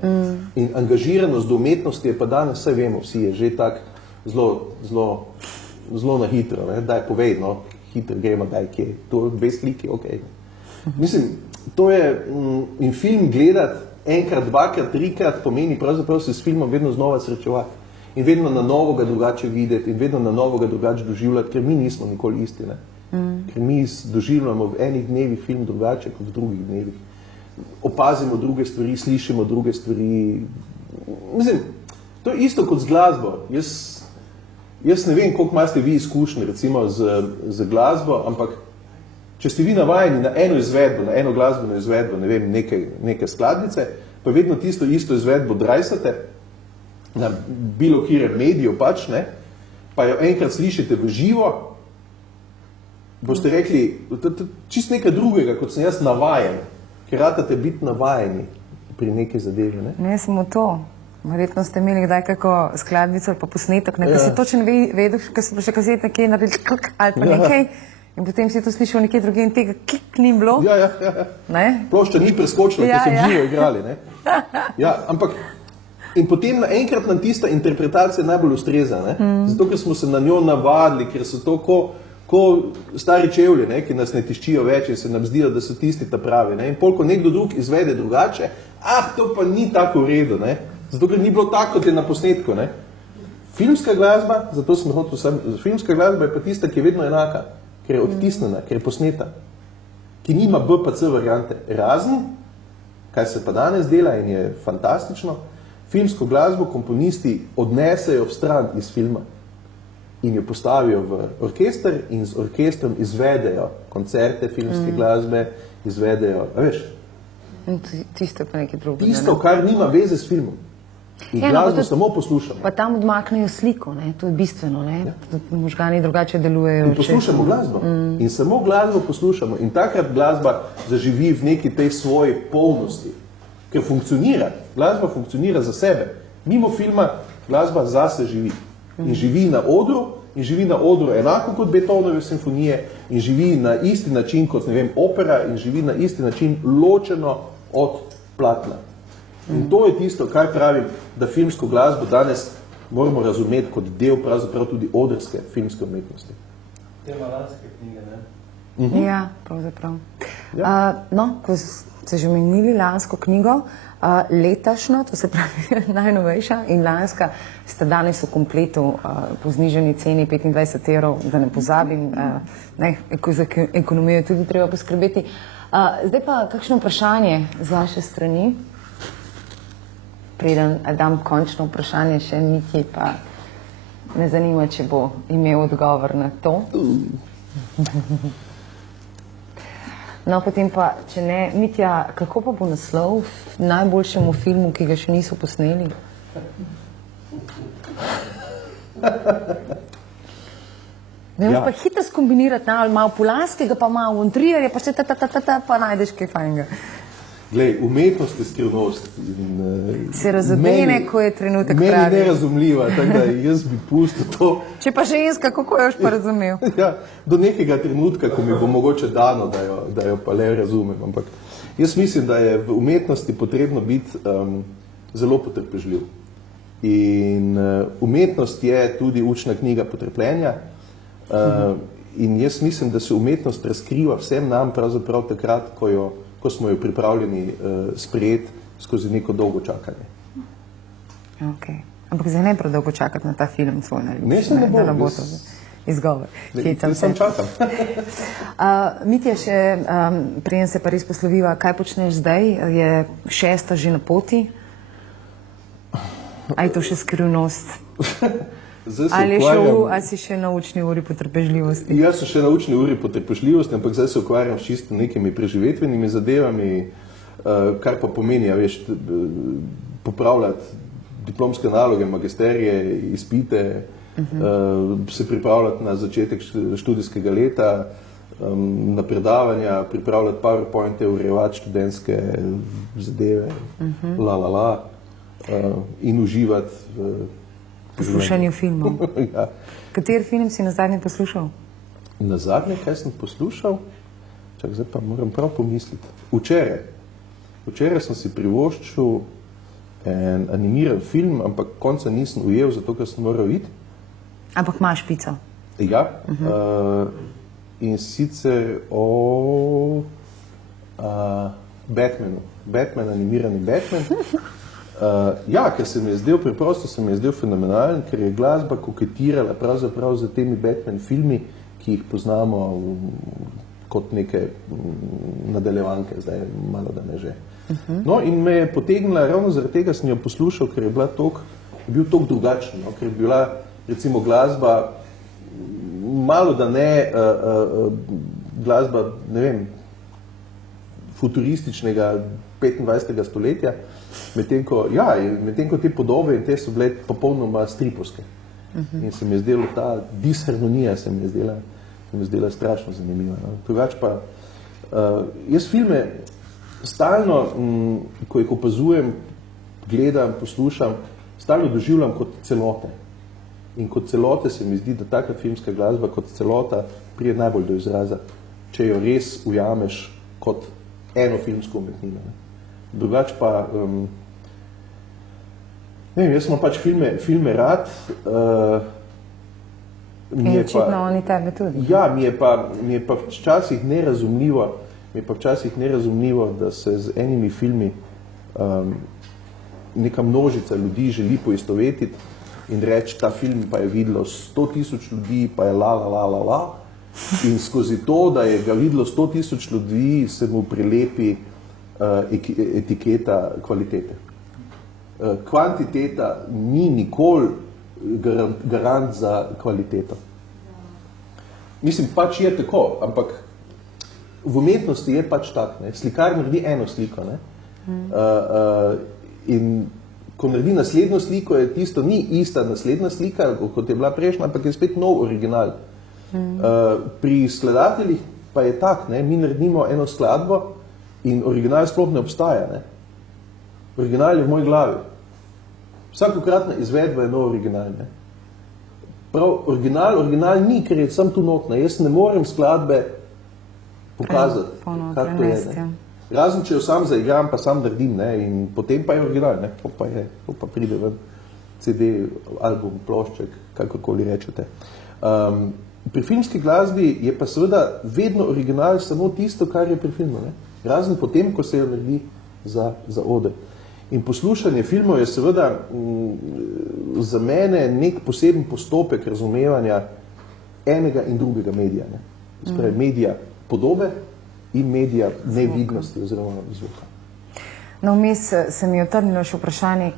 In angažiranost do umetnosti je pa danes, vse vemo, vsi je že tak zelo na hitro, ne? Daj povej, no, hitro gremo, daj kje, to 2 sliki, ok. Mislim, to je, in film gledati enkrat, 2krat, 3krat pomeni pravzaprav se s filmom vedno znova srečevati in vedno na novo ga drugače videti in vedno na novo ga drugače doživljati, ker mi nismo nikoli isti, ne? Ker mi doživljamo v enih dnevih film drugače kot v drugih dnevih. Opazimo druge stvari, slišimo druge stvari. Mislim, to je isto kot z glasbo. Jaz ne vem, koliko imate vi izkušnje recimo z glasbo, ampak če ste vi navajeni na eno izvedbo, na eno glasbeno izvedbo, ne vem, neke skladnice, pa vedno tisto isto izvedbo drajsate na bilo kjerem mediju pač, ne, pa jo enkrat slišite v živo, boste rekli, čist nekaj drugega, kot sem jaz navajen, ker ratate biti navajeni pri neki zadevi. Ne samo to. Verjetno ste imeli kdaj kako skladnico ali pa posnetek, ker si točno vedel, ker so še kazete nekaj naredili ali pa nekaj in potem si to slišal nekaj druge in tega klik ni bilo. Ja. Plošča ni preskočila, ker so živo igrali. Ne? Ja, ampak in potem naenkrat nam tista interpretacija najbolj ustreza, ne? Zato, ker smo se na njo navadili, ker so to ko stari čevlji, ne? Ki nas ne tiščijo več in se nam zdijo, da so tisti ta pravi. Ne? In polko nekdo drug izvede drugače, to pa ni tako v redu, ne? Zato, ker ni bilo tako, kot je na posnetku. Ne? Filmska glasba, zato sem hotel filmska glasba je pa tista, ki je vedno enaka, ker je odtisnjena, ker je posneta, ki nima B pa C variante. Razen, kaj se pa danes dela in je fantastično, filmsko glasbo komponisti odnesejo v stran iz filma in jo postavijo v orkester in z orkestrom izvedejo koncerte filmske glasbe, izvedejo, veš? Tisto pa nekaj drugega. Tisto, kar nima veze s filmom. In glasbo samo poslušamo. Pa tam odmaknejo sliko, ne? To je bistveno, ne? Možgani drugače delujejo. In poslušamo glasbo. In samo glasbo poslušamo. In takrat glasba zaživi v neki tej svoji polnosti. Ker funkcionira. Glasba funkcionira za sebe. Mimo filma glasba zase živi. In živi na odru, in živi na odru enako kot Beethovenove simfonije, in živi na isti način kot, ne vem, opera, in živi na isti način ločeno od platna. In to je tisto, kar pravim, da filmsko glasbo danes moramo razumeti kot del pravzaprav tudi odrske filmske umetnosti. Tema lanske knjige, ne? Ja, pravzaprav. No, ko ste že omenili lansko knjigo, letošnjo, to se pravi najnovejša, in lanska sta danes v kompletu po znižani ceni 25 €, da ne pozabim, za ekonomijo je tudi treba poskrbeti. Zdaj pa kakšno vprašanje z vaše strani? Preden dam končno vprašanje še Mitji, pa me zanima, če bo imel odgovor na to. No, potem pa, če ne, Mitja, kako pa bo naslov najboljšemu filmu, ki ga še niso posneli? Ne pa hitro skombinirati, ali malo Polanskega, pa malo von Trierja, pa še pa najdeš kaj fajnega. Glej, umetnost je skrivnost. Se razumene, ko je trenutek pravi. Meni nerazumljiva, tako da jaz bi pustil to. Če pa ženska, kako jo pa razumel? Ja, do nekega trenutka, ko mi bo mogoče dano, da jo pa le razumem. Ampak jaz mislim, da je v umetnosti potrebno biti zelo potrpežljiv. In umetnost je tudi učna knjiga potrpljenja. In jaz mislim, da se umetnost razkriva vsem nam pravzaprav takrat, ko smo jo pripravljeni sprejeti skozi neko dolgo čakanje. Ok. Ampak zdaj ne prav dolgo čakati na ta film svoj najljubši. Ne, se ne bo. Da ne bo to izgovor. Jaz sem čakam. Mitja, še preden se pa res posloviva, kaj počneš zdaj? Je 6. že na poti? A je to še skrivnost? Ali si še na učni uri potrpežljivosti? Jaz sem še na učni uri potrpežljivosti, ampak zdaj se ukvarjam s čisto nekimi preživetvenimi zadevami, kar pa pomeni, veš, popravljati diplomske naloge, magisterije, izpite, se pripravljati na začetek študijskega leta, na predavanja, pripravljati PowerPointe, urejevati študentske zadeve, in uživati v poslušanju filmov. Ja. Kateri film si na zadnje poslušal? Na zadnje, kaj sem poslušal? Čak, zdaj pa moram prav pomisliti. Včeraj sem si privoščil en animiran film, ampak konca nisem ujel, zato ker sem moral iti. Ampak imaš špico? Ja. In sicer o Batmanu. Batman, animirani Batman. Ja, ker se mi je zdel, preprosto se mi je zdel fenomenalen, ker je glasba koketirala pravzaprav za temi Batman filmi, ki jih poznamo kot neke nadaljevanke, zdaj malo da ne že. No, in me je potegnila, ravno zaradi tega sem jo poslušal, ker je bil toliko drugačen, ker je bila recimo glasba, malo da ne glasba, ne vem, futurističnega 25. stoletja, medtem ko te podobe in te so bile popolnoma stripovske. In se mi je zdela ta disharmonija, se mi je zdela strašno zanimiva. No. Drugače pa, jaz filme stalno, ko jih opazujem, gledam, poslušam, stalno doživljam kot celote. In kot celote se mi zdi, da taka filmska glasba kot celota pride najbolj do izraza, če jo res ujameš kot eno filmsko umetnino. Drugače pa, ne vem, jaz sem pač filme rad. In očitno oni tebe tudi. Ja, mi je pa včasih nerazumljivo, da se z enimi filmi neka množica ljudi želi poistovetiti in reči, ta film pa je videlo 100.000 ljudi, pa je la. In skozi to, da je ga videlo 100.000 ljudi, se mu prilepi etiketa kvalitete. Kvantiteta ni nikoli garant za kvaliteto. Mislim, pač je tako, ampak v umetnosti je pač tak. Ne? Slikar naredi eno sliko. Ne? In ko naredi naslednjo sliko, je tisto ni ista naslednja slika, kot je bila prejšnja, ampak je spet nov original. Pri skladateljih pa je tak, ne? Mi naredimo eno skladbo in original sploh ne obstaja. Ne? Original je v moji glavi. Vsakokratna izvedba je nov original. Ne? Prav, original ni, ker je sam tu notna. Jaz ne morem skladbe pokazati, kako to je. Ne? Razen, če jo sam zaigram, pa sam naredim, ne? In potem pa je original. Ne? Pa pride ven CD, album, plošček, kakorkoli rečete. Pri filmski glasbi je pa seveda vedno original samo tisto, kar je pri filmu. Ne? Razen potem, ko se jo naredi za oder. In poslušanje filmov je seveda za mene nek poseben postopek razumevanja enega in drugega medija. Ne? Spravi, medija podobe in medija nevidnosti oziroma zvuka. No, vmes se mi je utrnilo še vprašanje,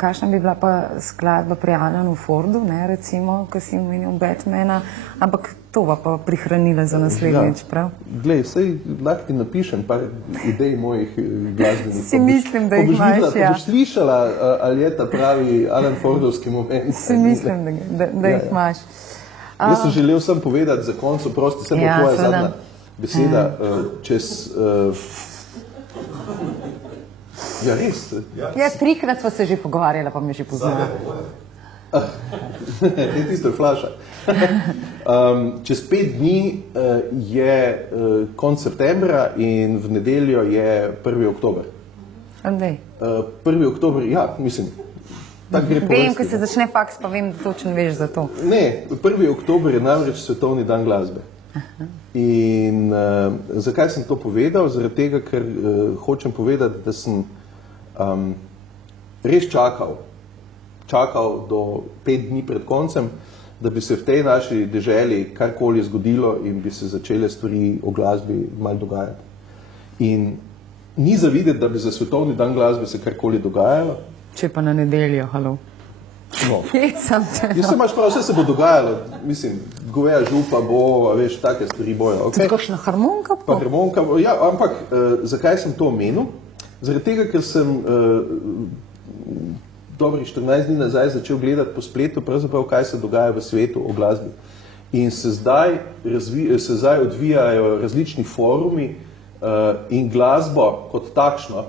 kakšna bi bila pa skladba pri Alanu Fordu, ne, recimo, ko si omenil Batmana, ampak to pa prihranila za naslednjič, prav? Glej, sej lahko ti napišem par idej mojih glasbenih. Si mislim, da jih imaš, ja. Boš slišala, ali je ta pravi Alan Fordovski moment. Si mislim, da jih imaš. Jaz sem želel sem povedati za koncu, prosti, se bo tvoja zadnja beseda čez... Ja, res. Ja, trikrat sva se že pogovarjala, pa me že poznala. Tisto je flaša. Čez 5 dni je konc septembra in v nedeljo je 1. oktober. 1. oktober, ja, mislim. Vem, ko se začne faks, pa vem, da točno veš za to. Ne, 1. oktober je namreč svetovni dan glasbe. In zakaj sem to povedal? Zaradi tega, ker hočem povedati, da sem res čakal do 5 dni pred koncem, da bi se v tej naši deželi karkoli zgodilo in bi se začele stvari o glasbi malo dogajati. In ni za videti, da bi za svetovni dan glasbe se karkoli dogajalo. Če pa na nedeljo, halo. No. Jaz sem imaš prav, vse se bo dogajalo, mislim, goveja župa bo, veš, take stvari bojo. Okay? Kakšna harmonika? Pa harmonika, ja, ampak zakaj sem to omenil? Zaradi tega, ker sem dobrih 14 dni nazaj začel gledati po spletu, pravzaprav kaj se dogaja v svetu o glasbi. In se zdaj odvijajo različni forumi in glasbo kot takšno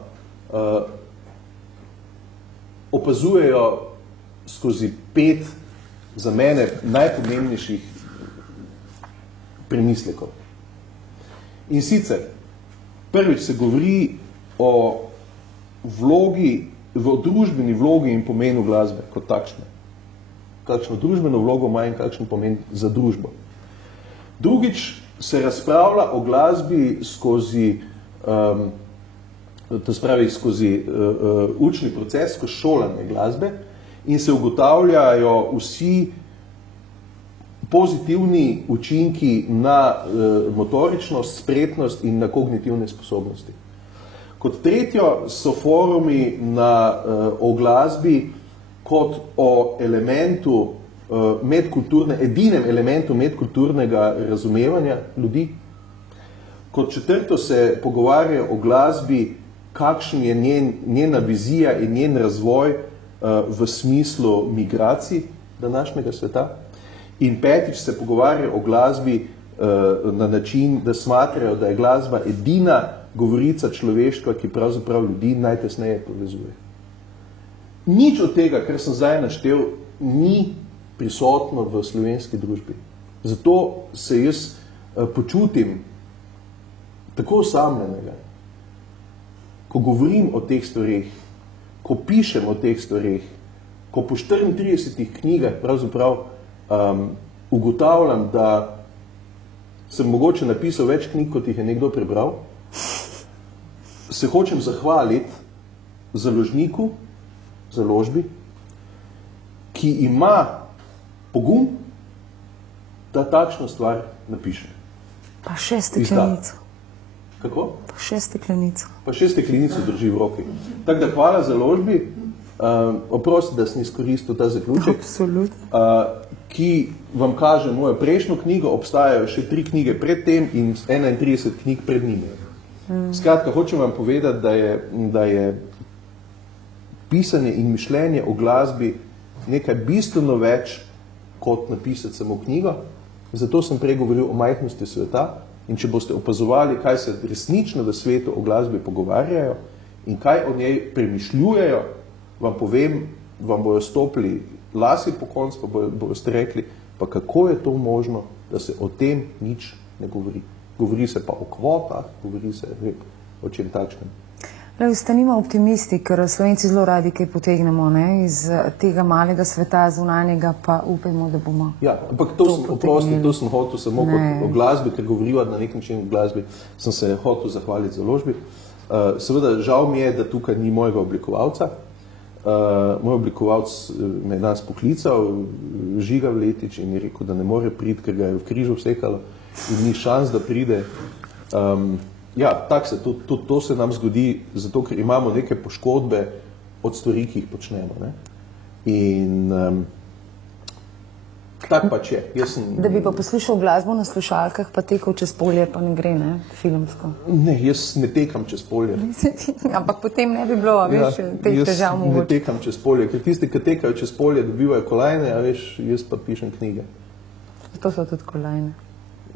opazujejo skozi 5 za mene najpomembnejših premislekov. In sicer, prvič se govori o vlogi, o družbeni vlogi in pomenu glasbe kot takšne. Kakšno družbeno vlogo ima in kakšen pomen za družbo. Drugič se razpravlja o glasbi skozi učni proces, skozi šolanje glasbe, in se ugotavljajo vsi pozitivni učinki na motoričnost, spretnost in na kognitivne sposobnosti. Kot tretjo so forumi o glasbi kot o elementu edinem elementu medkulturnega razumevanja ljudi. Kot četrto se pogovarja o glasbi, kakšen je njena vizija in njen razvoj v smislu migracij današnjega sveta. In petič se pogovarja o glasbi na način, da smatrajo, da je glasba edina govorica človeštva, ki pravzaprav ljudi najtesneje povezuje. Nič od tega, kar sem zdaj naštel, ni prisotno v slovenski družbi. Zato se jaz počutim tako osamljenega, ko govorim o teh stvareh, ko pišem o teh stvareh, ko po 34 knjigah pravzaprav ugotavljam, da sem mogoče napisal več knjig, kot jih je nekdo prebral, se hočem zahvaliti založniku, založbi, ki ima pogum, da takšno stvar napiše. Pa še steklenico. Kako? Pa še steklenico. Pa še steklenico drži v roki. Tako da hvala založbi, oprosti, da sem izkoristil ta zaključek, ki vam kaže mojo prejšnjo knjigo, obstajajo še 3 knjige pred tem in 31 knjig pred njimi. Skratka, hočem vam povedati, da je pisanje in mišljenje o glasbi nekaj bistveno več, kot napisati samo knjigo. Zato sem prej govoril o majhnosti sveta in če boste opazovali, kaj se resnično v svetu o glasbi pogovarjajo in kaj o njej premišljujejo, vam povem, vam bojo stopili lasi po koncu, pa bojo ste rekli, pa kako je to možno, da se o tem nič ne govori. Govori se pa o kvotah, govori se o čem takšnem. Ostanimo optimisti, ker Slovenci zelo radi kaj potegnemo, ne? Iz tega malega sveta zunanjega, pa upajmo, da bomo ja, ampak to sem hotel samo kot o glasbi, ker govoriva na nek način o glasbi, sem se hotel zahvaliti založbi. Seveda, žal mi je, da tukaj ni mojega oblikovalca. Moj oblikovalc me je nas poklical, Žiga Vletič, in je rekel, da ne more priti, ker ga je v križu vsekalo in ni šans, da pride. Ja, tako se, to se nam zgodi, zato ker imamo neke poškodbe od stvari, ki jih počnemo. Ne? In tak pač je. Da bi pa poslušal glasbo na slušalkah, pa tekal čez polje, pa ne gre, ne, filmsko. Ne, jaz ne tekam čez polje. Ampak potem ne bi bilo, veš, teh težav mogoče. Jaz ne tekam čez polje, ker tisti, ki tekajo čez polje, dobivajo kolajne, a veš, jaz pa pišem knjige. To so tudi kolajne.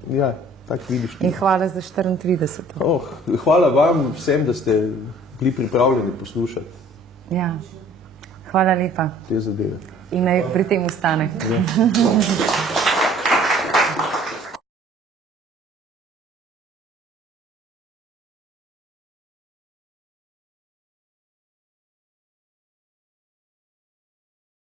Ja, tako vidiš. In hvala za 34. Hvala vam vsem, da ste bili pripravljeni poslušati. Ja, hvala lepa. Te zadeve. In naj pri tem ostane. Ja.